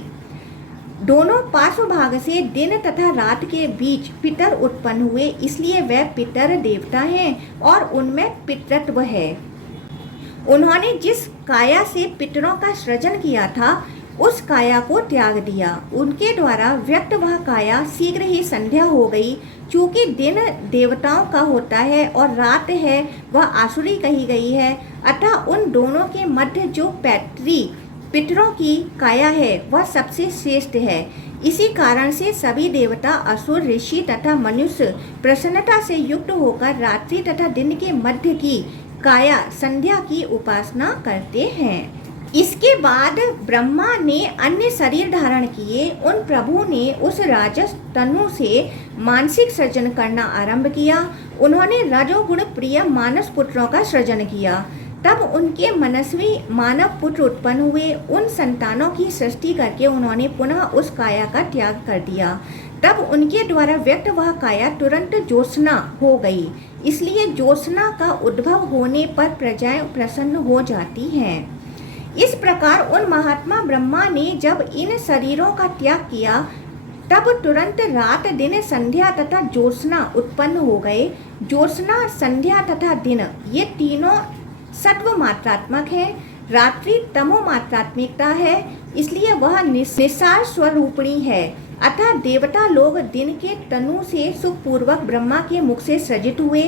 दोनों पार्श्व भाग से दिन तथा रात के बीच पितर उत्पन्न हुए, इसलिए वह पितर देवता हैं और उनमें पितृत्व है। उन्होंने जिस काया से पितरों का सृजन किया था उस काया को त्याग दिया। उनके द्वारा व्यक्त वह काया शीघ्र ही संध्या हो गई। चूंकि दिन देवताओं का होता है और रात है वह आसुरी कही गई है, अतः उन दोनों के मध्य जो पितरों की काया है वह सबसे श्रेष्ठ है। इसी कारण से सभी देवता, असुर, ऋषि तथा मनुष्य प्रसन्नता से युक्त होकर रात्रि तथा दिन के मध्य की काया संध्या की उपासना करते हैं। इसके बाद ब्रह्मा ने अन्य शरीर धारण किए। उन प्रभु ने उस राजस तनु से मानसिक सृजन करना आरंभ किया। उन्होंने रजोगुण प्रिय मानस पुत्रों का सृजन किया। तब उनके मनस्वी मानव पुत्र उत्पन्न हुए। उन संतानों की सृष्टि करके उन्होंने पुनः उस काया का त्याग कर दिया। तब उनके द्वारा व्यक्त वह काया तुरंत ज्योत्सना हो गई। इसलिए ज्योत्सना का उद्भव होने पर प्रजाएं प्रसन्न हो जाती हैं। इस प्रकार उन महात्मा ब्रह्मा ने जब इन शरीरों का त्याग किया तब तुरंत रात, दिन, संध्या तथा ज्योत्सना उत्पन्न हो गए। ज्योत्सना, संध्या तथा दिन ये तीनों सत्व मात्रात्मक है। रात्रि तमो मात्रात्मिकता है, इसलिए वह निस्सार स्वरूपिणी है। अतः देवता लोग दिन के तनु से सुखपूर्वक ब्रह्मा के मुख से सृजित हुए।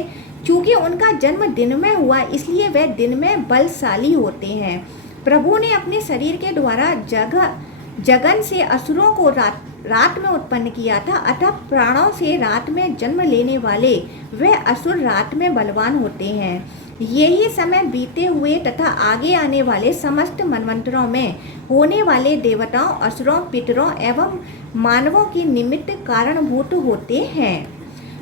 चूंकि उनका जन्म दिन में हुआ, इसलिए वे दिन में बलशाली होते हैं। प्रभु ने अपने शरीर के द्वारा जगन से असुरों को रात में उत्पन्न किया था, अतः प्राणों से रात में जन्म लेने वाले वे असुर रात में बलवान होते हैं। यही समय बीते हुए तथा आगे आने वाले समस्त मनवंतरों में होने वाले देवताओं, असुरों, पितरों एवं मानवों के निमित्त कारणभूत होते हैं।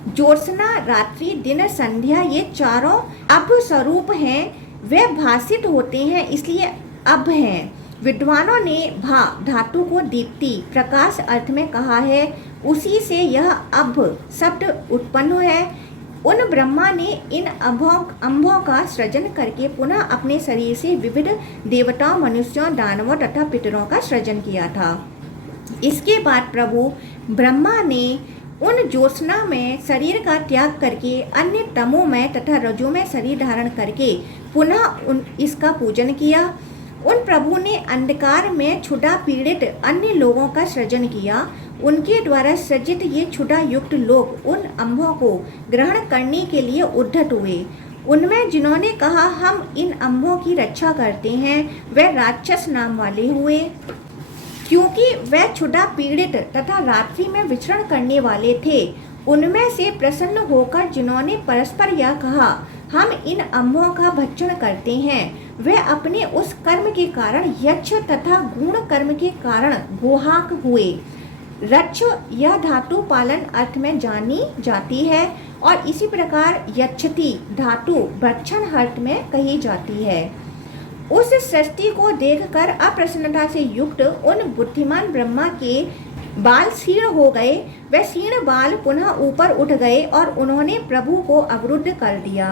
ज्योत्सना, रात्रि, दिन, संध्या ये चारों अब स्वरूप हैं। वे भासित होते हैं, इसलिए अब हैं। विद्वानों ने भा धातु को दीप्ति, प्रकाश अर्थ में कहा है। उसी से यह अब शब्द उत्पन्न है। उन ब्रह्मा ने इन अम्भों का सृजन करके पुनः अपने शरीर से विविध देवताओं, मनुष्यों, दानवों तथा पितरों का सृजन किया था। इसके बाद प्रभु ब्रह्मा ने उन ज्योत्सना में शरीर का त्याग करके अन्य तमोमय तथा रजोमय शरीर धारण करके पुनः इसका पूजन किया। उन प्रभु ने अंधकार में क्षुधा पीड़ित अन्य लोगों का सृजन किया। उनके द्वारा सृजित ये क्षुधा युक्त लोग उन अम्भों को ग्रहण करने के लिए उद्धत हुए। उनमें जिन्होंने कहा हम इन अम्भों की रक्षा करते हैं, वे राक्षस नाम वाले हुए। क्योंकि वे क्षुधा पीड़ित तथा रात्रि में विचरण करने वाले थे, उनमें से प्रसन्न होकर जिन्होंने परस्पर यह कहा हम इन अम्बों का भक्षण करते हैं, वे अपने उस कर्म के कारण यक्ष तथा गुण कर्म के कारण गोहाक हुए। रक्ष यह धातु पालन अर्थ में जानी जाती है और इसी प्रकार यक्षति धातु भक्षण अर्थ में कही जाती है। उस सृष्टि को देखकर अप्रसन्नता से युक्त उन बुद्धिमान ब्रह्मा के बाल क्षीण हो गए। वे क्षीण बाल पुनः ऊपर उठ गए और उन्होंने प्रभु को अवरुद्ध कर दिया।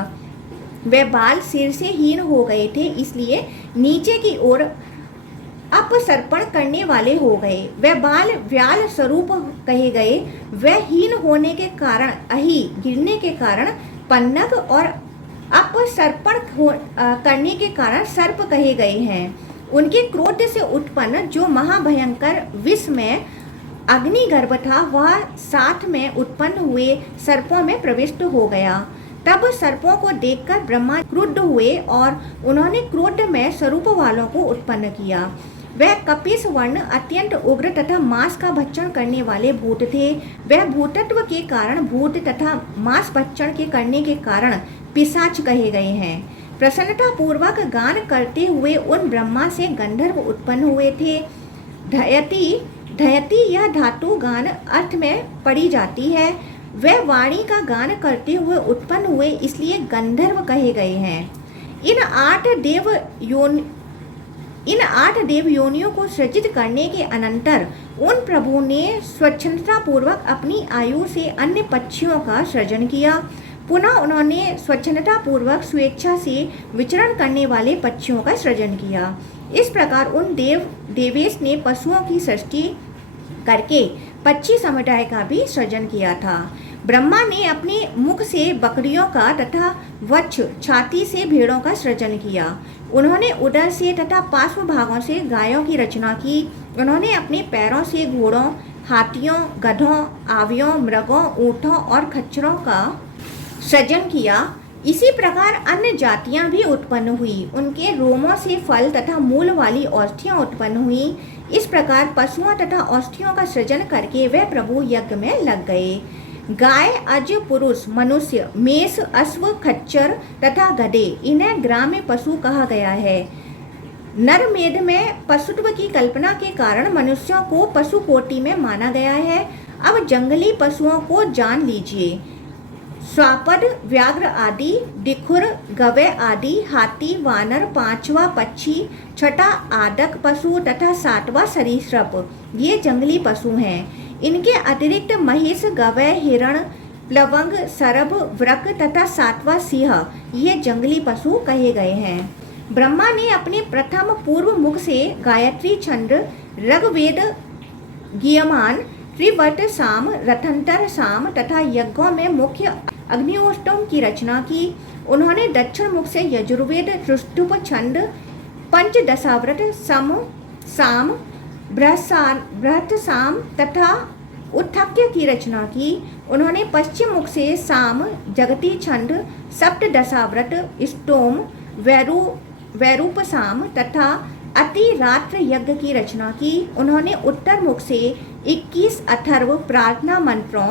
वे बाल सिर से हीन हो गए थे, इसलिए नीचे की ओर अपसर्पण करने वाले हो गए। वे बाल व्याल स्वरूप कहे गए। वे हीन होने के कारण अहि गिरने के कारण पन्नग और अपसर्पण करने के कारण सर्प कहे गए हैं। उनके क्रोध से उत्पन्न जो महाभयंकर विष में अग्निगर्भ था, वह साथ में उत्पन्न हुए सर्पों में प्रविष्ट हो गया। तब सर्पों को देखकर ब्रह्मा क्रुद्ध हुए और उन्होंने क्रोध में स्वरूप वालों को उत्पन्न किया। वह कपिस वर्ण अत्यंत उग्र तथा मांस का भक्षण करने वाले भूत थे। वह भूतत्व के कारण भूत तथा मांस भक्षण के करने के कारण पिशाच कहे गए हैं। प्रसन्नता पूर्वक गान करते हुए उन ब्रह्मा से गंधर्व उत्पन्न हुए थे। धयति यह धातु गान अर्थ में पड़ी जाती है। वे वाणी का गान करते हुए उत्पन्न हुए, इसलिए गंधर्व कहे गए हैं। इन आठ देव योनियों को सृजित करने के अनंतर उन प्रभु ने स्वच्छंदता पूर्वक अपनी आयु से अन्य पक्षियों का सृजन किया। पुनः उन्होंने स्वच्छंदता पूर्वक स्वेच्छा से विचरण करने वाले पक्षियों का सृजन किया। इस प्रकार उन देवेश ने पशुओं की सृष्टि करके पक्षी समुदाय का भी सृजन किया था। ब्रह्मा ने अपने मुख से बकरियों का तथा वक्ष छाती से भेड़ों का सृजन किया। उन्होंने उदर से तथा पार्श्व भागों से गायों की रचना की। उन्होंने अपने पैरों से घोड़ों, हाथियों, गधों, आवियों, मृगों, ऊँटों और खच्चरों का सृजन किया। इसी प्रकार अन्य जातियां भी उत्पन्न हुई। उनके रोमों से फल तथा मूल वाली औषधियां उत्पन्न हुई। इस प्रकार पशुओं तथा औषधियों का सृजन करके वे प्रभु यज्ञ में लग गए। गाय, अज, पुरुष, मनुष्य, मेष, अश्व, खच्चर तथा गधे, इन्हें ग्राम्य पशु कहा गया है। नरमेध में पशुत्व की कल्पना के कारण मनुष्यों को पशु कोटि में माना गया है। अब जंगली पशुओं को जान लीजिए। स्वापद, व्याघ्र आदि, डिखुर, गवे आदि, हाथी, वानर, पांचवा पक्षी, छठा आदक पशु तथा सातवां सरीसृप, ये जंगली पशु हैं। इनके अतिरिक्त महिष, गवे, हिरण, प्लवंग, सरभ, वृक तथा सातवां सिंह, ये जंगली पशु कहे गए हैं। ब्रह्मा ने अपने प्रथम पूर्व मुख से गायत्री छंद, ऋग्वेद, गीयमान, त्रिवर्त साम, रथंतर साम तथा यज्ञों में मुख्य अग्निहोत्रम की रचना की। उन्होंने दक्षिण मुख से यजुर्वेद, त्रिष्टुप छंद, पंचदशाव्रत, सम, साम, बृहत साम तथा उत्थक्य की रचना की। उन्होंने पश्चिम मुख से साम, जगती छंद, सप्तदशाव्रत, स्तोम, वैरूप साम तथा अतिरात्र यज्ञ की रचना की। उन्होंने उत्तर मुख से 21 अथर्व प्रार्थना मंत्रों,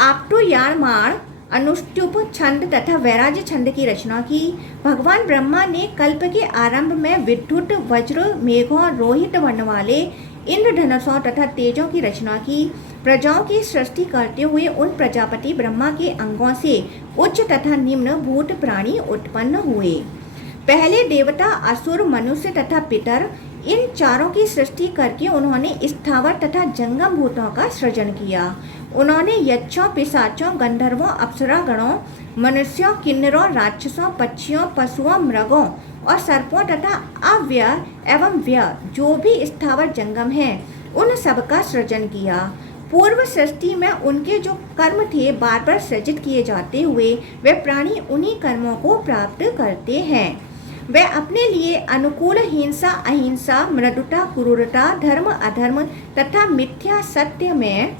आप्टोयामाण, अनुष्टुप छंद तथा वैराज छंद की रचना की। भगवान ब्रह्मा ने कल्प के आरंभ में विद्युत, वज्र, मेघों, रोहित वर्ण वाले इंद्रधनुषों तथा तेजों की रचना की। प्रजाओं की सृष्टि करते हुए उन प्रजापति ब्रह्मा के अंगों से उच्च तथा निम्न भूत प्राणी उत्पन्न हुए। पहले देवता, असुर, मनुष्य तथा पितर, इन चारों की सृष्टि करके उन्होंने स्थावर तथा जंगम भूतों का सृजन किया। उन्होंने यक्षों, पिशाचों, गंधर्वों, अप्सरागणों, मनुष्यों, किन्नरों, राक्षसों, पक्षियों, पशुओं, मृगों और सर्पों तथा अव्यय एवं व्यय जो भी स्थावर जंगम हैं, उन सब का सृजन किया। पूर्व सृष्टि में उनके जो कर्म थे बार बार सृजित किए जाते हुए वे प्राणी उन्हीं कर्मों को प्राप्त करते हैं। वे अपने लिए अनुकूल हिंसा, अहिंसा, मृदुता, क्रूरता, धर्म, अधर्म तथा मिथ्या सत्य में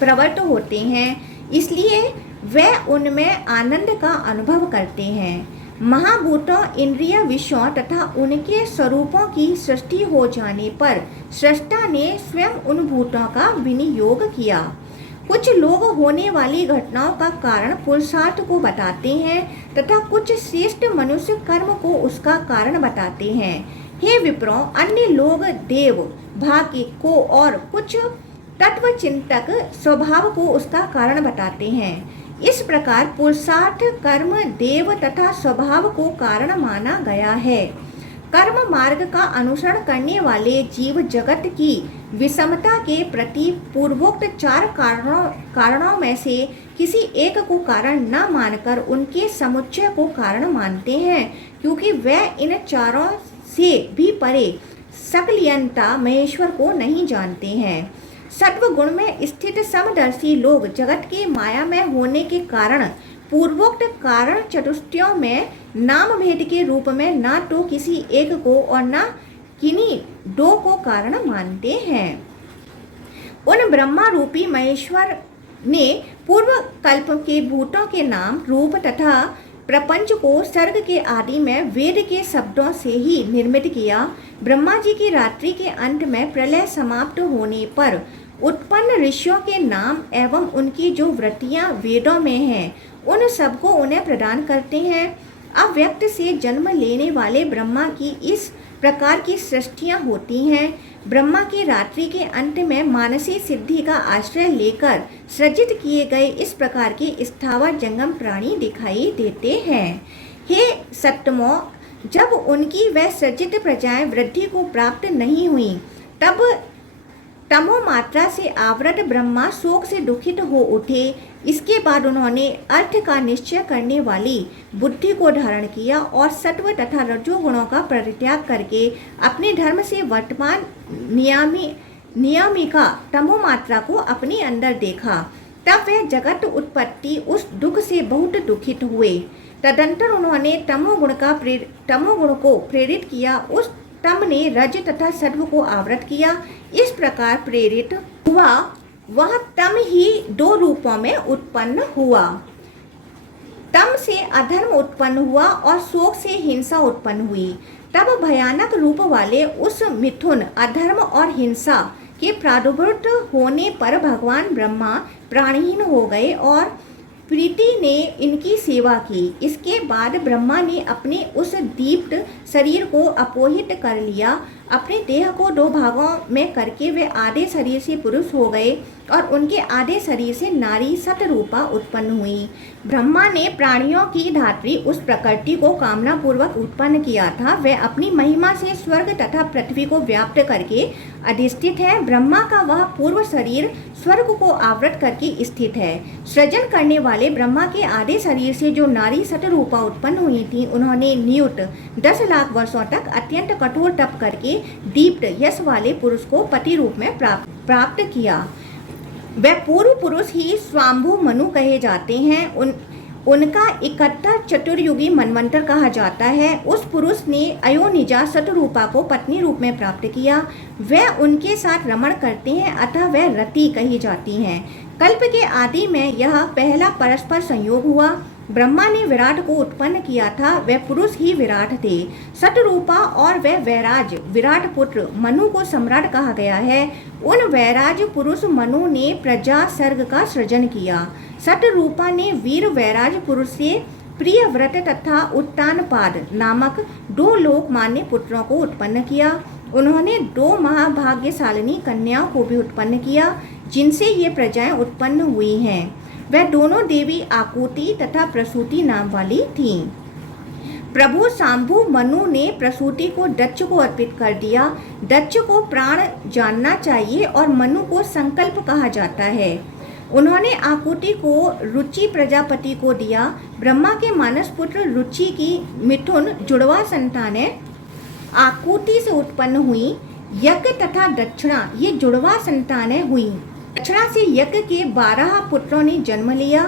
प्रवृत्त होते हैं, इसलिए वे उनमें आनंद का अनुभव करते हैं। महाभूतों, इंद्रिय विषयों तथा उनके स्वरूपों की सृष्टि हो जाने पर सृष्टा ने स्वयं उन भूतों का विनियोग किया। कुछ लोग होने वाली घटनाओं का कारण पुरुषार्थ को बताते हैं तथा कुछ श्रेष्ठ मनुष्य कर्म को उसका कारण बताते हैं। हे विप्रों, अन्य लोग देव भाग्य को और कुछ तत्व चिंतक स्वभाव को उसका कारण बताते हैं। इस प्रकार पुरुषार्थ, कर्म, देव तथा स्वभाव को कारण माना गया है। कर्म मार्ग का अनुसरण करने वाले जीव जगत की विषमता के प्रति पूर्वोक्त 4 कारणों में से किसी एक को कारण न मानकर उनके समुच्चय को कारण मानते हैं, क्योंकि वह इन चारों से भी परे सकलियंता महेश्वर को नहीं जानते हैं। सत्व गुण में स्थित समदर्शी लोग जगत के माया में होने के कारण पूर्वोक्त कारण चतुष्टयों में नाम भेद के रूप में न तो किसी एक को और न किन्हीं 2 को कारण मानते हैं। उन ब्रह्मा रूपी महेश्वर ने पूर्व कल्प के भूतों के नाम, रूप तथा प्रपंच को सर्ग के आदि में वेद के शब्दों से ही निर्मित किया। ब्रह्मा जी की रात्रि के अंत में प्रलय समाप्त होने पर उत्पन्न ऋषियों के नाम एवं उनकी जो वृत्तियां वेदों में हैं, उन सबको उन्हें प्रदान करते हैं। अव्यक्त से जन्म लेने वाले ब्रह्मा की इस प्रकार की सृष्टियां होती हैं। ब्रह्मा की रात्रि के अंत में मानसी सिद्धि का आश्रय लेकर सृजित किए गए इस प्रकार के स्थावर जंगम प्राणी दिखाई देते हैं। हे सत्तमों, जब उनकी वह सृजित प्रजाएं वृद्धि को प्राप्त नहीं हुई, तब तमो मात्रा से आवृत ब्रह्मा शोक से दुखित हो उठे। इसके बाद उन्होंने अर्थ का निश्चय करने वाली बुद्धि को धारण किया और सत्व तथा रजोगुणों का परित्याग करके अपने धर्म से वर्तमान नियामिका तमो मात्रा को अपने अंदर देखा। तब वह जगत उत्पत्ति उस दुख से बहुत दुखित हुए। तदंतर उन्होंने तमोगुण को प्रेरित किया। उस तम ने रज तथा सत्व को आवृत किया। इस प्रकार प्रेरित हुआ वह तम ही 2 रूपों में उत्पन्न हुआ। तम से अधर्म उत्पन्न हुआ और शोक से हिंसा उत्पन्न हुई। तब भयानक रूप वाले उस मिथुन, अधर्म और हिंसा के प्रादुर्भूत होने पर भगवान ब्रह्मा प्राणहीन हो गए और प्रीति ने इनकी सेवा की। इसके बाद ब्रह्मा ने अपने उस दीप्त शरीर को अपोहित कर लिया। अपने देह को 2 भागों में करके वे आधे शरीर से पुरुष हो गए और उनके आधे शरीर से नारी सतरूपा उत्पन्न हुई। ब्रह्मा ने प्राणियों की धात्री उस प्रकृति को कामना पूर्वक उत्पन्न किया था। वह अपनी महिमा से स्वर्ग तथा पृथ्वी को व्याप्त करके अधिष्ठित है। ब्रह्मा का वह पूर्व शरीर स्वर्ग को आवृत करके स्थित है। सृजन करने वाले ब्रह्मा के आधे शरीर से जो नारी सतरूपा उत्पन्न हुई थी, उन्होंने नियुत 10 लाख वर्षों तक अत्यंत कठोर तप करके दीप्त यश वाले पुरुष को पति रूप में प्राप्त किया। वह पूर्व पुरुष ही स्वाम्भु मनु कहे जाते हैं। उनका 71 चतुर्युगी मनवंतर कहा जाता है। उस पुरुष ने अयोनिजा सतरूपा को पत्नी रूप में प्राप्त किया। वह उनके साथ रमण करते हैं, अतः वह रति कही जाती हैं। कल्प के आदि में यह पहला परस्पर संयोग हुआ। ब्रह्मा ने विराट को उत्पन्न किया था। वह पुरुष ही विराट थे। सतरूपा और वह वैराज विराट पुत्र मनु को सम्राट कहा गया है। उन वैराज पुरुष मनु ने प्रजा सर्ग का सृजन किया। सतरूपा ने वीर वैराज पुरुष से प्रियव्रत तथा उत्तानपाद नामक 2 लोकमान्य पुत्रों को उत्पन्न किया। उन्होंने 2 महाभाग्यशालिनी कन्याओं को भी उत्पन्न किया, जिनसे ये प्रजाएं उत्पन्न हुई हैं। वह दोनों देवी आकुति तथा प्रसूति नाम वाली थीं। प्रभु शांभु मनु ने प्रसूति को दक्ष को अर्पित कर दिया। दक्ष को प्राण जानना चाहिए और मनु को संकल्प कहा जाता है। उन्होंने आकुति को रुचि प्रजापति को दिया। ब्रह्मा के मानस पुत्र रुचि की मिथुन जुड़वा संतानें आकुति से उत्पन्न हुई। यज्ञ तथा दक्षिणा ये जुड़वा संतानें हुई। दक्षिणा से यज्ञ के 12 पुत्रों ने जन्म लिया।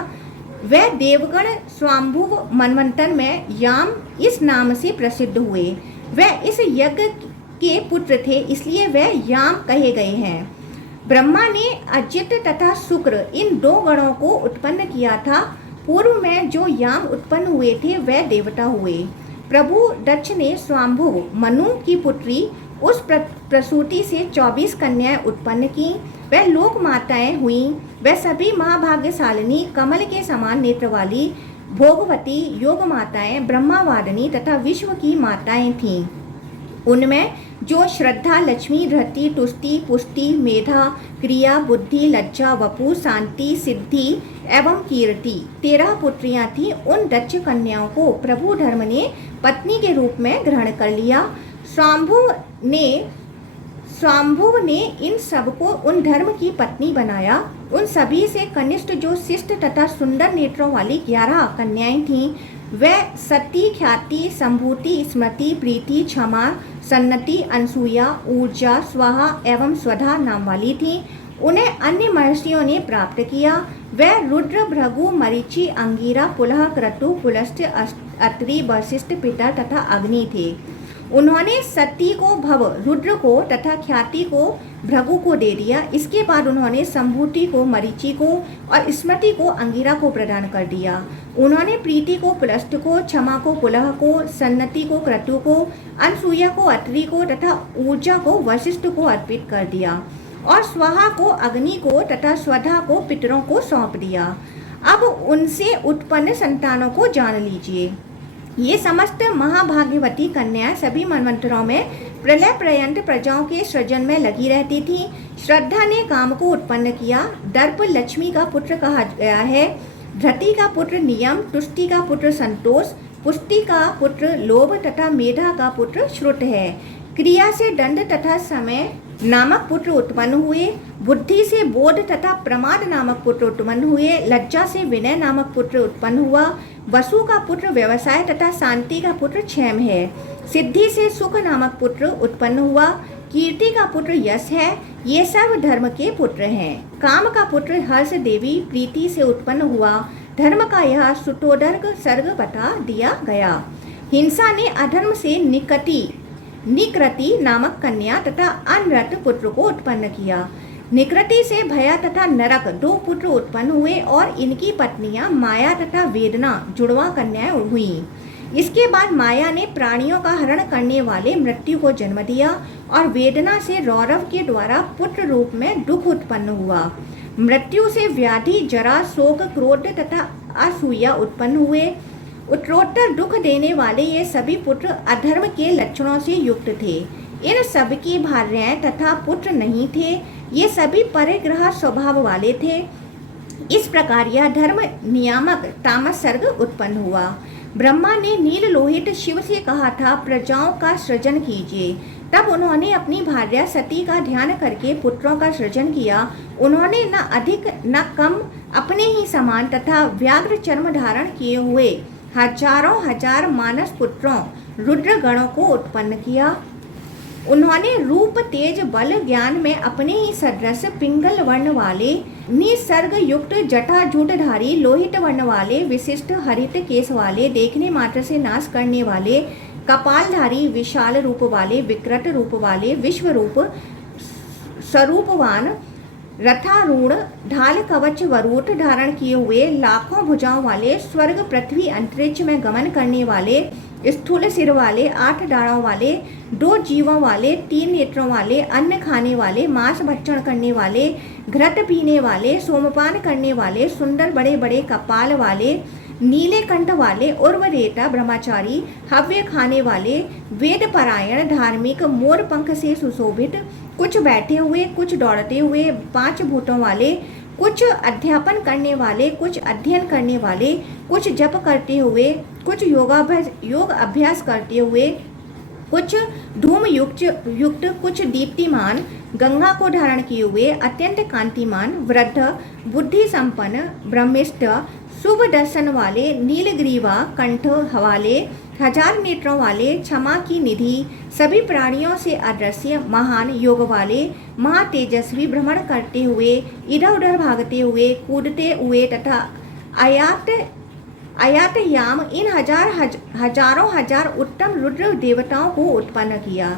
वह देवगण स्वाम्भुव मनवंतर में याम इस नाम से प्रसिद्ध हुए। वह इस यज्ञ के पुत्र थे, इसलिए वह याम कहे गए हैं। ब्रह्मा ने अजित तथा शुक्र इन 2 गणों को उत्पन्न किया था। पूर्व में जो याम उत्पन्न हुए थे वह देवता हुए। प्रभु दक्ष ने स्वाम्भुव मनु की पुत्री उस प्रसूति से 24 कन्याएं उत्पन्न की। वह लोक माताएं हुईं, वह सभी महाभाग्यशालिनी कमल के समान नेत्र वाली भोगवती योग माताएं ब्रह्मावादिनी तथा विश्व की माताएं थीं। उनमें जो श्रद्धा, लक्ष्मी, धृति, तुष्टि, पुष्टि, मेधा, क्रिया, बुद्धि, लज्जा, वपु, शांति, सिद्धि एवं कीर्ति 13 पुत्रियां थीं। उन दक्ष कन्याओं को प्रभु धर्म ने पत्नी के रूप में ग्रहण कर लिया। स्वाम्भुव ने इन सबको उन धर्म की पत्नी बनाया। उन सभी से कनिष्ठ जो शिष्ट तथा सुंदर नेत्रों वाली 11 कन्याएं थीं, वह सती, ख्याति, संभूति, स्मृति, प्रीति, क्षमा, सन्नति, अनसूया, ऊर्जा, स्वाहा एवं स्वधा नाम वाली थीं। उन्हें अन्य महर्षियों ने प्राप्त किया। वह रुद्र, भृगु, मरीचि, अंगिरा, पुलह, क्रतु, पुलस्त्य, अत्रि, वशिष्ठ, पितर तथा अग्नि थे। उन्होंने सती को भव रुद्र को तथा ख्याति को भृगु को दे दिया। इसके बाद उन्होंने संभूति को मरीचि को और स्मृति को अंगिरा को प्रदान कर दिया। उन्होंने प्रीति को पुलस्त को, क्षमा को पुलह को, सन्नति को क्रतु को, अनसूया को अत्रि को तथा ऊर्जा को वशिष्ठ को अर्पित कर दिया और स्वाहा को अग्नि को तथा स्वधा को पितरों को सौंप दिया। अब उनसे उत्पन्न संतानों को जान लीजिए। ये समस्त महाभाग्यवती कन्याएं सभी मनवंतरों में प्रलय पर्यंत प्रजाओं के सृजन में लगी रहती थीं। श्रद्धा ने काम को उत्पन्न किया। दर्प लक्ष्मी का पुत्र कहा गया है। धृति का पुत्र नियम, तुष्टि का पुत्र संतोष, पुष्टि का पुत्र लोभ तथा मेधा का पुत्र श्रुत है। क्रिया से दंड तथा समय नामक पुत्र उत्पन्न हुए। बुद्धि से बोध तथा प्रमाद नामक पुत्र उत्पन्न हुए। लज्जा से विनय नामक पुत्र उत्पन्न हुआ। वसु का पुत्र व्यवसाय तथा शांति का पुत्र क्षेम है। सिद्धि से सुख नामक पुत्र उत्पन्न हुआ। कीर्ति का पुत्र यश है। ये सब धर्म के पुत्र हैं। काम का पुत्र हर्ष देवी प्रीति से उत्पन्न हुआ। धर्म का यह सुतोदर्ग सर्ग बता दिया गया। हिंसा ने अधर्म से निकृति नामक कन्या तथा अनरत पुत्र को उत्पन्न किया। निकृति से भया तथा नरक 2 पुत्र उत्पन्न हुए और इनकी पत्नियां माया तथा वेदना जुड़वा कन्याएं हुईं। इसके बाद माया ने प्राणियों का हरण करने वाले मृत्यु को जन्म दिया और वेदना से रौरव के द्वारा पुत्र रूप में दुख उत्पन्न हुआ। मृत्यु से व्याधि, जरा, शोक, क्रोध तथा असूया उत्पन्न हुए। उत्तरोत्तर दुख देने वाले ये सभी पुत्र अधर्म के लक्षणों से युक्त थे। इन सबकी भार्याएं तथा पुत्र नहीं थे। ये सभी परिग्रह स्वभाव वाले थे। इस प्रकार यह धर्म नियामक तामस सर्ग उत्पन्न हुआ। ब्रह्मा ने नील लोहित शिव से कहा था, प्रजाओं का सृजन कीजिए। तब उन्होंने अपनी भार्या सती का ध्यान करके पुत्रों का सृजन किया। उन्होंने न अधिक न कम अपने ही समान तथा व्याघ्र चर्म धारण किए हुए हजारों हजार मानस पुत्रों रुद्र गणों को उत्पन्न किया। उन्होंने रूप, तेज, बल, ज्ञान में अपने ही सदृश पिंगल वर्ण वाले, निसर्ग युक्त जटाजूटधारी, लोहित वर्ण वाले, विशिष्ट हरित केश वाले, देखने मात्र से नाश करने वाले, कपालधारी, विशाल रूप वाले, विकृत रूप वाले, विश्व रूप स्वरूपवान, रथारूढ़, ढाल, कवच, वरूट धारण किए हुए, लाखों भुजाओं वाले, स्वर्ग, पृथ्वी, अंतरिक्ष में गमन करने वाले, स्थूल सिर वाले, 8 डाढ़ों वाले, 2 जीवों वाले, 3 नेत्रों वाले, अन्न खाने वाले, मांस भक्षण करने वाले, घृत पीने वाले, सोमपान करने वाले, सुंदर बड़े बड़े कपाल वाले, नीले कंठ वाले, उर्वरेता, ब्रह्मचारी, हव्य खाने वाले, वेद परायण, धार्मिक, मोर पंख से सुशोभित, कुछ बैठे हुए, कुछ दौड़ते हुए, 5 भूतों वाले, कुछ अध्यापन करने वाले, कुछ अध्ययन करने वाले, कुछ जप करते हुए, कुछ योग अभ्यास करते हुए, कुछ धूम युक्त, कुछ दीप्तिमान, गंगा को धारण किए हुए, अत्यंत कांतिमान, वृद्ध, बुद्धि संपन्न, ब्रह्मिष्ठ, शुभ दर्शन वाले, नीलग्रीवा कंठ वाले, 1000 नेत्रों वाले, क्षमा की निधि, सभी प्राणियों से अदृश्य, महान योग वाले, महातेजस्वी, भ्रमण करते हुए, इधर उधर भागते हुए, कूदते हुए तथा आयातयाम इन हजारों हजार उत्तम रुद्र देवताओं को उत्पन्न किया।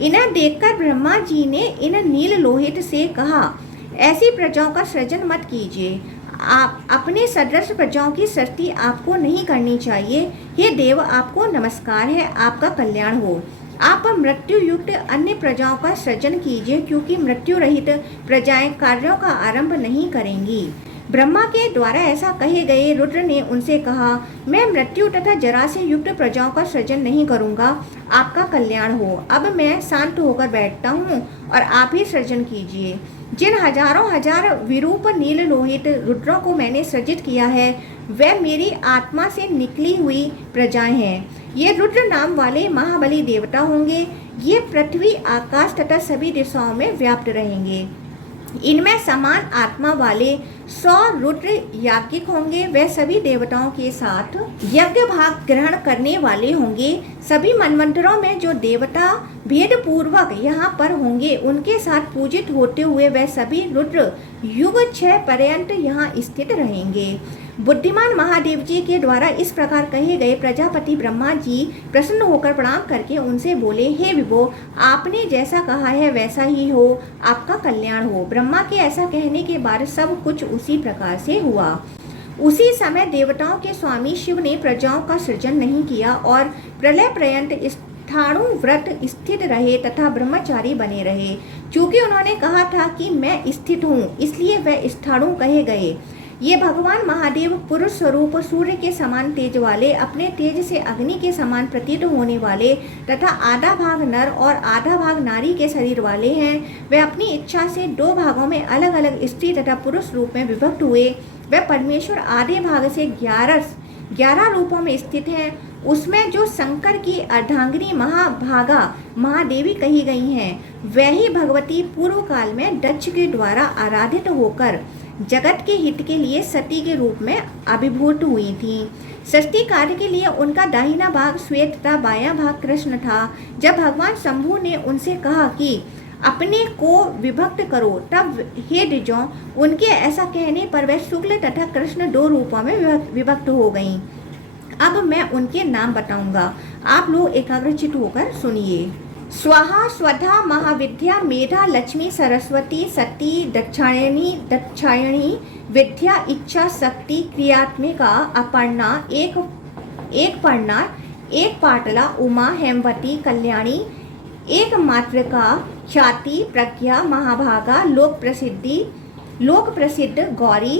इन्हें देखकर ब्रह्मा जी ने इन नील लोहित से कहा, ऐसी प्रजाओं का सृजन मत कीजिए। आप अपने सदृश प्रजाओं की सृष्टि आपको नहीं करनी चाहिए। हे देव, आपको नमस्कार है, आपका कल्याण हो। आप मृत्यु युक्त अन्य प्रजाओं का सृजन कीजिए, क्योंकि मृत्यु रहित प्रजाएं कार्यों का आरंभ नहीं करेंगी। ब्रह्मा के द्वारा ऐसा कहे गए रुद्र ने उनसे कहा, मैं मृत्यु तथा जरा से युक्त प्रजाओं का सृजन नहीं करूंगा, आपका कल्याण हो। अब मैं शांत होकर बैठता हूँ और आप ही सृजन कीजिए। जिन हजारों हजार विरूप नील लोहित रुद्रों को मैंने सृजित किया है, वे मेरी आत्मा से निकली हुई प्रजाएं हैं। ये रुद्र नाम वाले महाबली देवता होंगे। ये पृथ्वी, आकाश तथा सभी दिशाओं में व्याप्त रहेंगे। इनमें समान आत्मा वाले 100 रुद्र याज्ञिक होंगे। वे सभी देवताओं के साथ यज्ञ भाग ग्रहण करने वाले होंगे। सभी मनवंतरों में जो देवता भेद पूर्वक यहाँ पर होंगे, उनके साथ पूजित होते हुए वे सभी रुद्र युग 6 पर्यंत यहाँ स्थित रहेंगे। बुद्धिमान महादेव जी के द्वारा इस प्रकार कहे गए प्रजापति ब्रह्मा जी प्रसन्न होकर प्रणाम करके उनसे बोले, हे विभो, आपने जैसा कहा है वैसा ही हो, आपका कल्याण हो। ब्रह्मा के ऐसा कहने के बाद सब कुछ उसी प्रकार से हुआ। उसी समय देवताओं के स्वामी शिव ने प्रजाओं का सृजन नहीं किया और प्रलय पर्यंत स्थाणु व्रत स्थित रहे तथा ब्रह्मचारी बने रहे। चूंकि उन्होंने कहा था कि मैं स्थित हूँ, इसलिए वह स्थाणु कहे गए। ये भगवान महादेव पुरुष स्वरूप, सूर्य के समान तेज वाले, अपने तेज से अग्नि के समान प्रतीत होने वाले तथा आधा भाग नर और आधा भाग नारी के शरीर वाले हैं। वे अपनी इच्छा से 2 भागों में अलग अलग स्त्री तथा पुरुष रूप में विभक्त हुए। वे परमेश्वर आधे भाग से 11 रूपों में स्थित हैं। उसमें जो शंकर की अर्धांगिनी महाभागा महादेवी कही गई हैं, वही भगवती पूर्व काल में दक्ष के द्वारा आराधित होकर जगत के हित के लिए सती के रूप में अभिभूत हुई थी। सृष्टि कार्य के लिए उनका दाहिना भाग श्वेत तथा बायां भाग कृष्ण था। जब भगवान शंभु ने उनसे कहा कि अपने को विभक्त करो, तब हे द्विजों, उनके ऐसा कहने पर वह शुक्ल तथा कृष्ण 2 रूपों में विभक्त हो गईं। अब मैं उनके नाम बताऊंगा, आप लोग एकाग्रचित होकर सुनिए। स्वाहा, स्वधा, महाविद्या, मेधा, लक्ष्मी, सरस्वती, सती, दक्षायणी, विद्या, इच्छा, शक्ति, क्रियात्मिका, अपर्णा, एक पर्णा, एक पाटला, उमा, हेमवती, कल्याणी, एक मातृका, ख्याति, प्रज्ञा, महाभागा, लोक प्रसिद्ध, गौरी,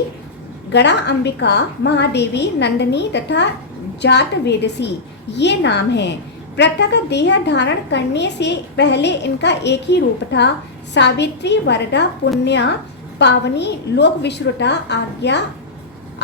गड़ा अंबिका, महादेवी, नंदिनी तथा जात वेदसी, ये नाम हैं। पृथक देह धारण करने से पहले इनका एक ही रूप था। सावित्री, वरदा, पुण्या, पावनी, लोक विश्रुता, आज्ञा,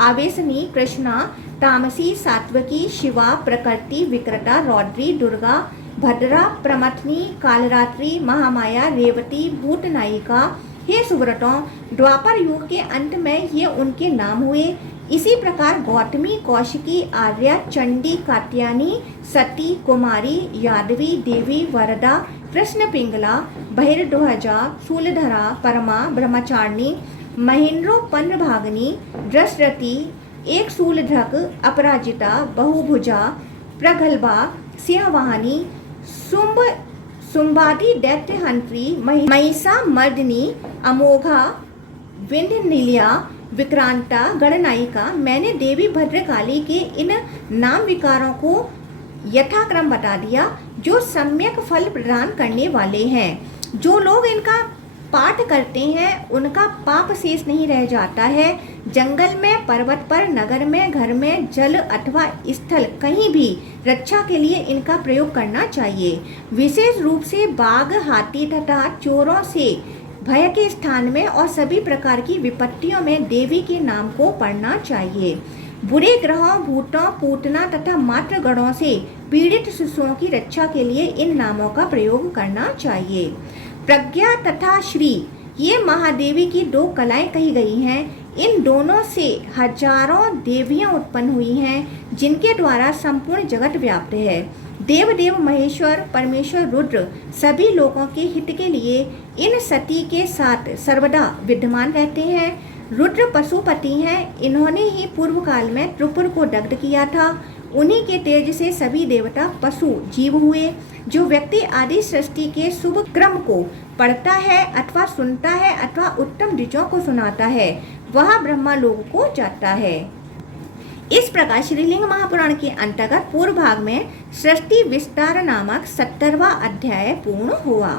आवेशनी, कृष्णा, तामसी, सात्विकी, शिवा, प्रकृति, विकृता, रौद्री, दुर्गा, भद्रा, प्रमथनी, कालरात्रि, महामाया, रेवती, भूतनायिका। हे सुव्रतों, द्वापर युग के अंत में ये उनके नाम हुए। इसी प्रकार गौतमी, कौशिकी, आर्या, चंडी, कात्यायनी, सती, कुमारी, यादवी, देवी, वरदा, कृष्ण पिंगला, बहिर्ध्वजा, शूलधरा, परमा, ब्रह्मचारिणी, महेंद्रो, पंद्रभागिनी, दृष्टरती, एक शूलधक, अपराजिता, बहुभुजा, प्रगल्भा, सिंहवाहिनी, शुंभादि, दैत्य हंत्री, महिषा मर्दिनी, अमोघा, विंध्यनिलया, विक्रांता, गणनायिका। मैंने देवी भद्रकाली के इन नाम विकारों को यथाक्रम बता दिया, जो सम्यक फल प्रदान करने वाले हैं। जो लोग इनका पाठ करते हैं, उनका पाप शेष नहीं रह जाता है। जंगल में, पर्वत पर, नगर में, घर में, जल अथवा स्थल, कहीं भी रक्षा के लिए इनका प्रयोग करना चाहिए। विशेष रूप से बाघ, हाथी तथा चोरों से भय के स्थान में और सभी प्रकार की विपत्तियों में देवी के नाम को पढ़ना चाहिए। बुरे ग्रहों, भूतों, पूतना तथा मातृ गणों से पीड़ित शिशुओं की रक्षा के लिए इन नामों का प्रयोग करना चाहिए। प्रज्ञा तथा श्री, ये महादेवी की 2 कलाएं कही गई हैं। इन दोनों से हजारों देवियां उत्पन्न हुई हैं, जिनके द्वारा संपूर्ण जगत व्याप्त है। देव महेश्वर परमेश्वर रुद्र सभी लोगों के हित के लिए इन सती के साथ सर्वदा विद्यमान रहते हैं। रुद्र पशुपति हैं। इन्होंने ही पूर्व काल में त्रिपुर को दग्ध किया था। उन्हीं के तेज से सभी देवता पशु जीव हुए। जो व्यक्ति आदि सृष्टि के शुभ क्रम को पढ़ता है अथवा सुनता है अथवा उत्तम द्विजों को सुनाता है, वह ब्रह्मा लोक को जाता है। इस प्रकार श्रीलिंग महापुराण के अंतर्गत पूर्व भाग में सृष्टि विस्तार नामक 70वां अध्याय पूर्ण हुआ।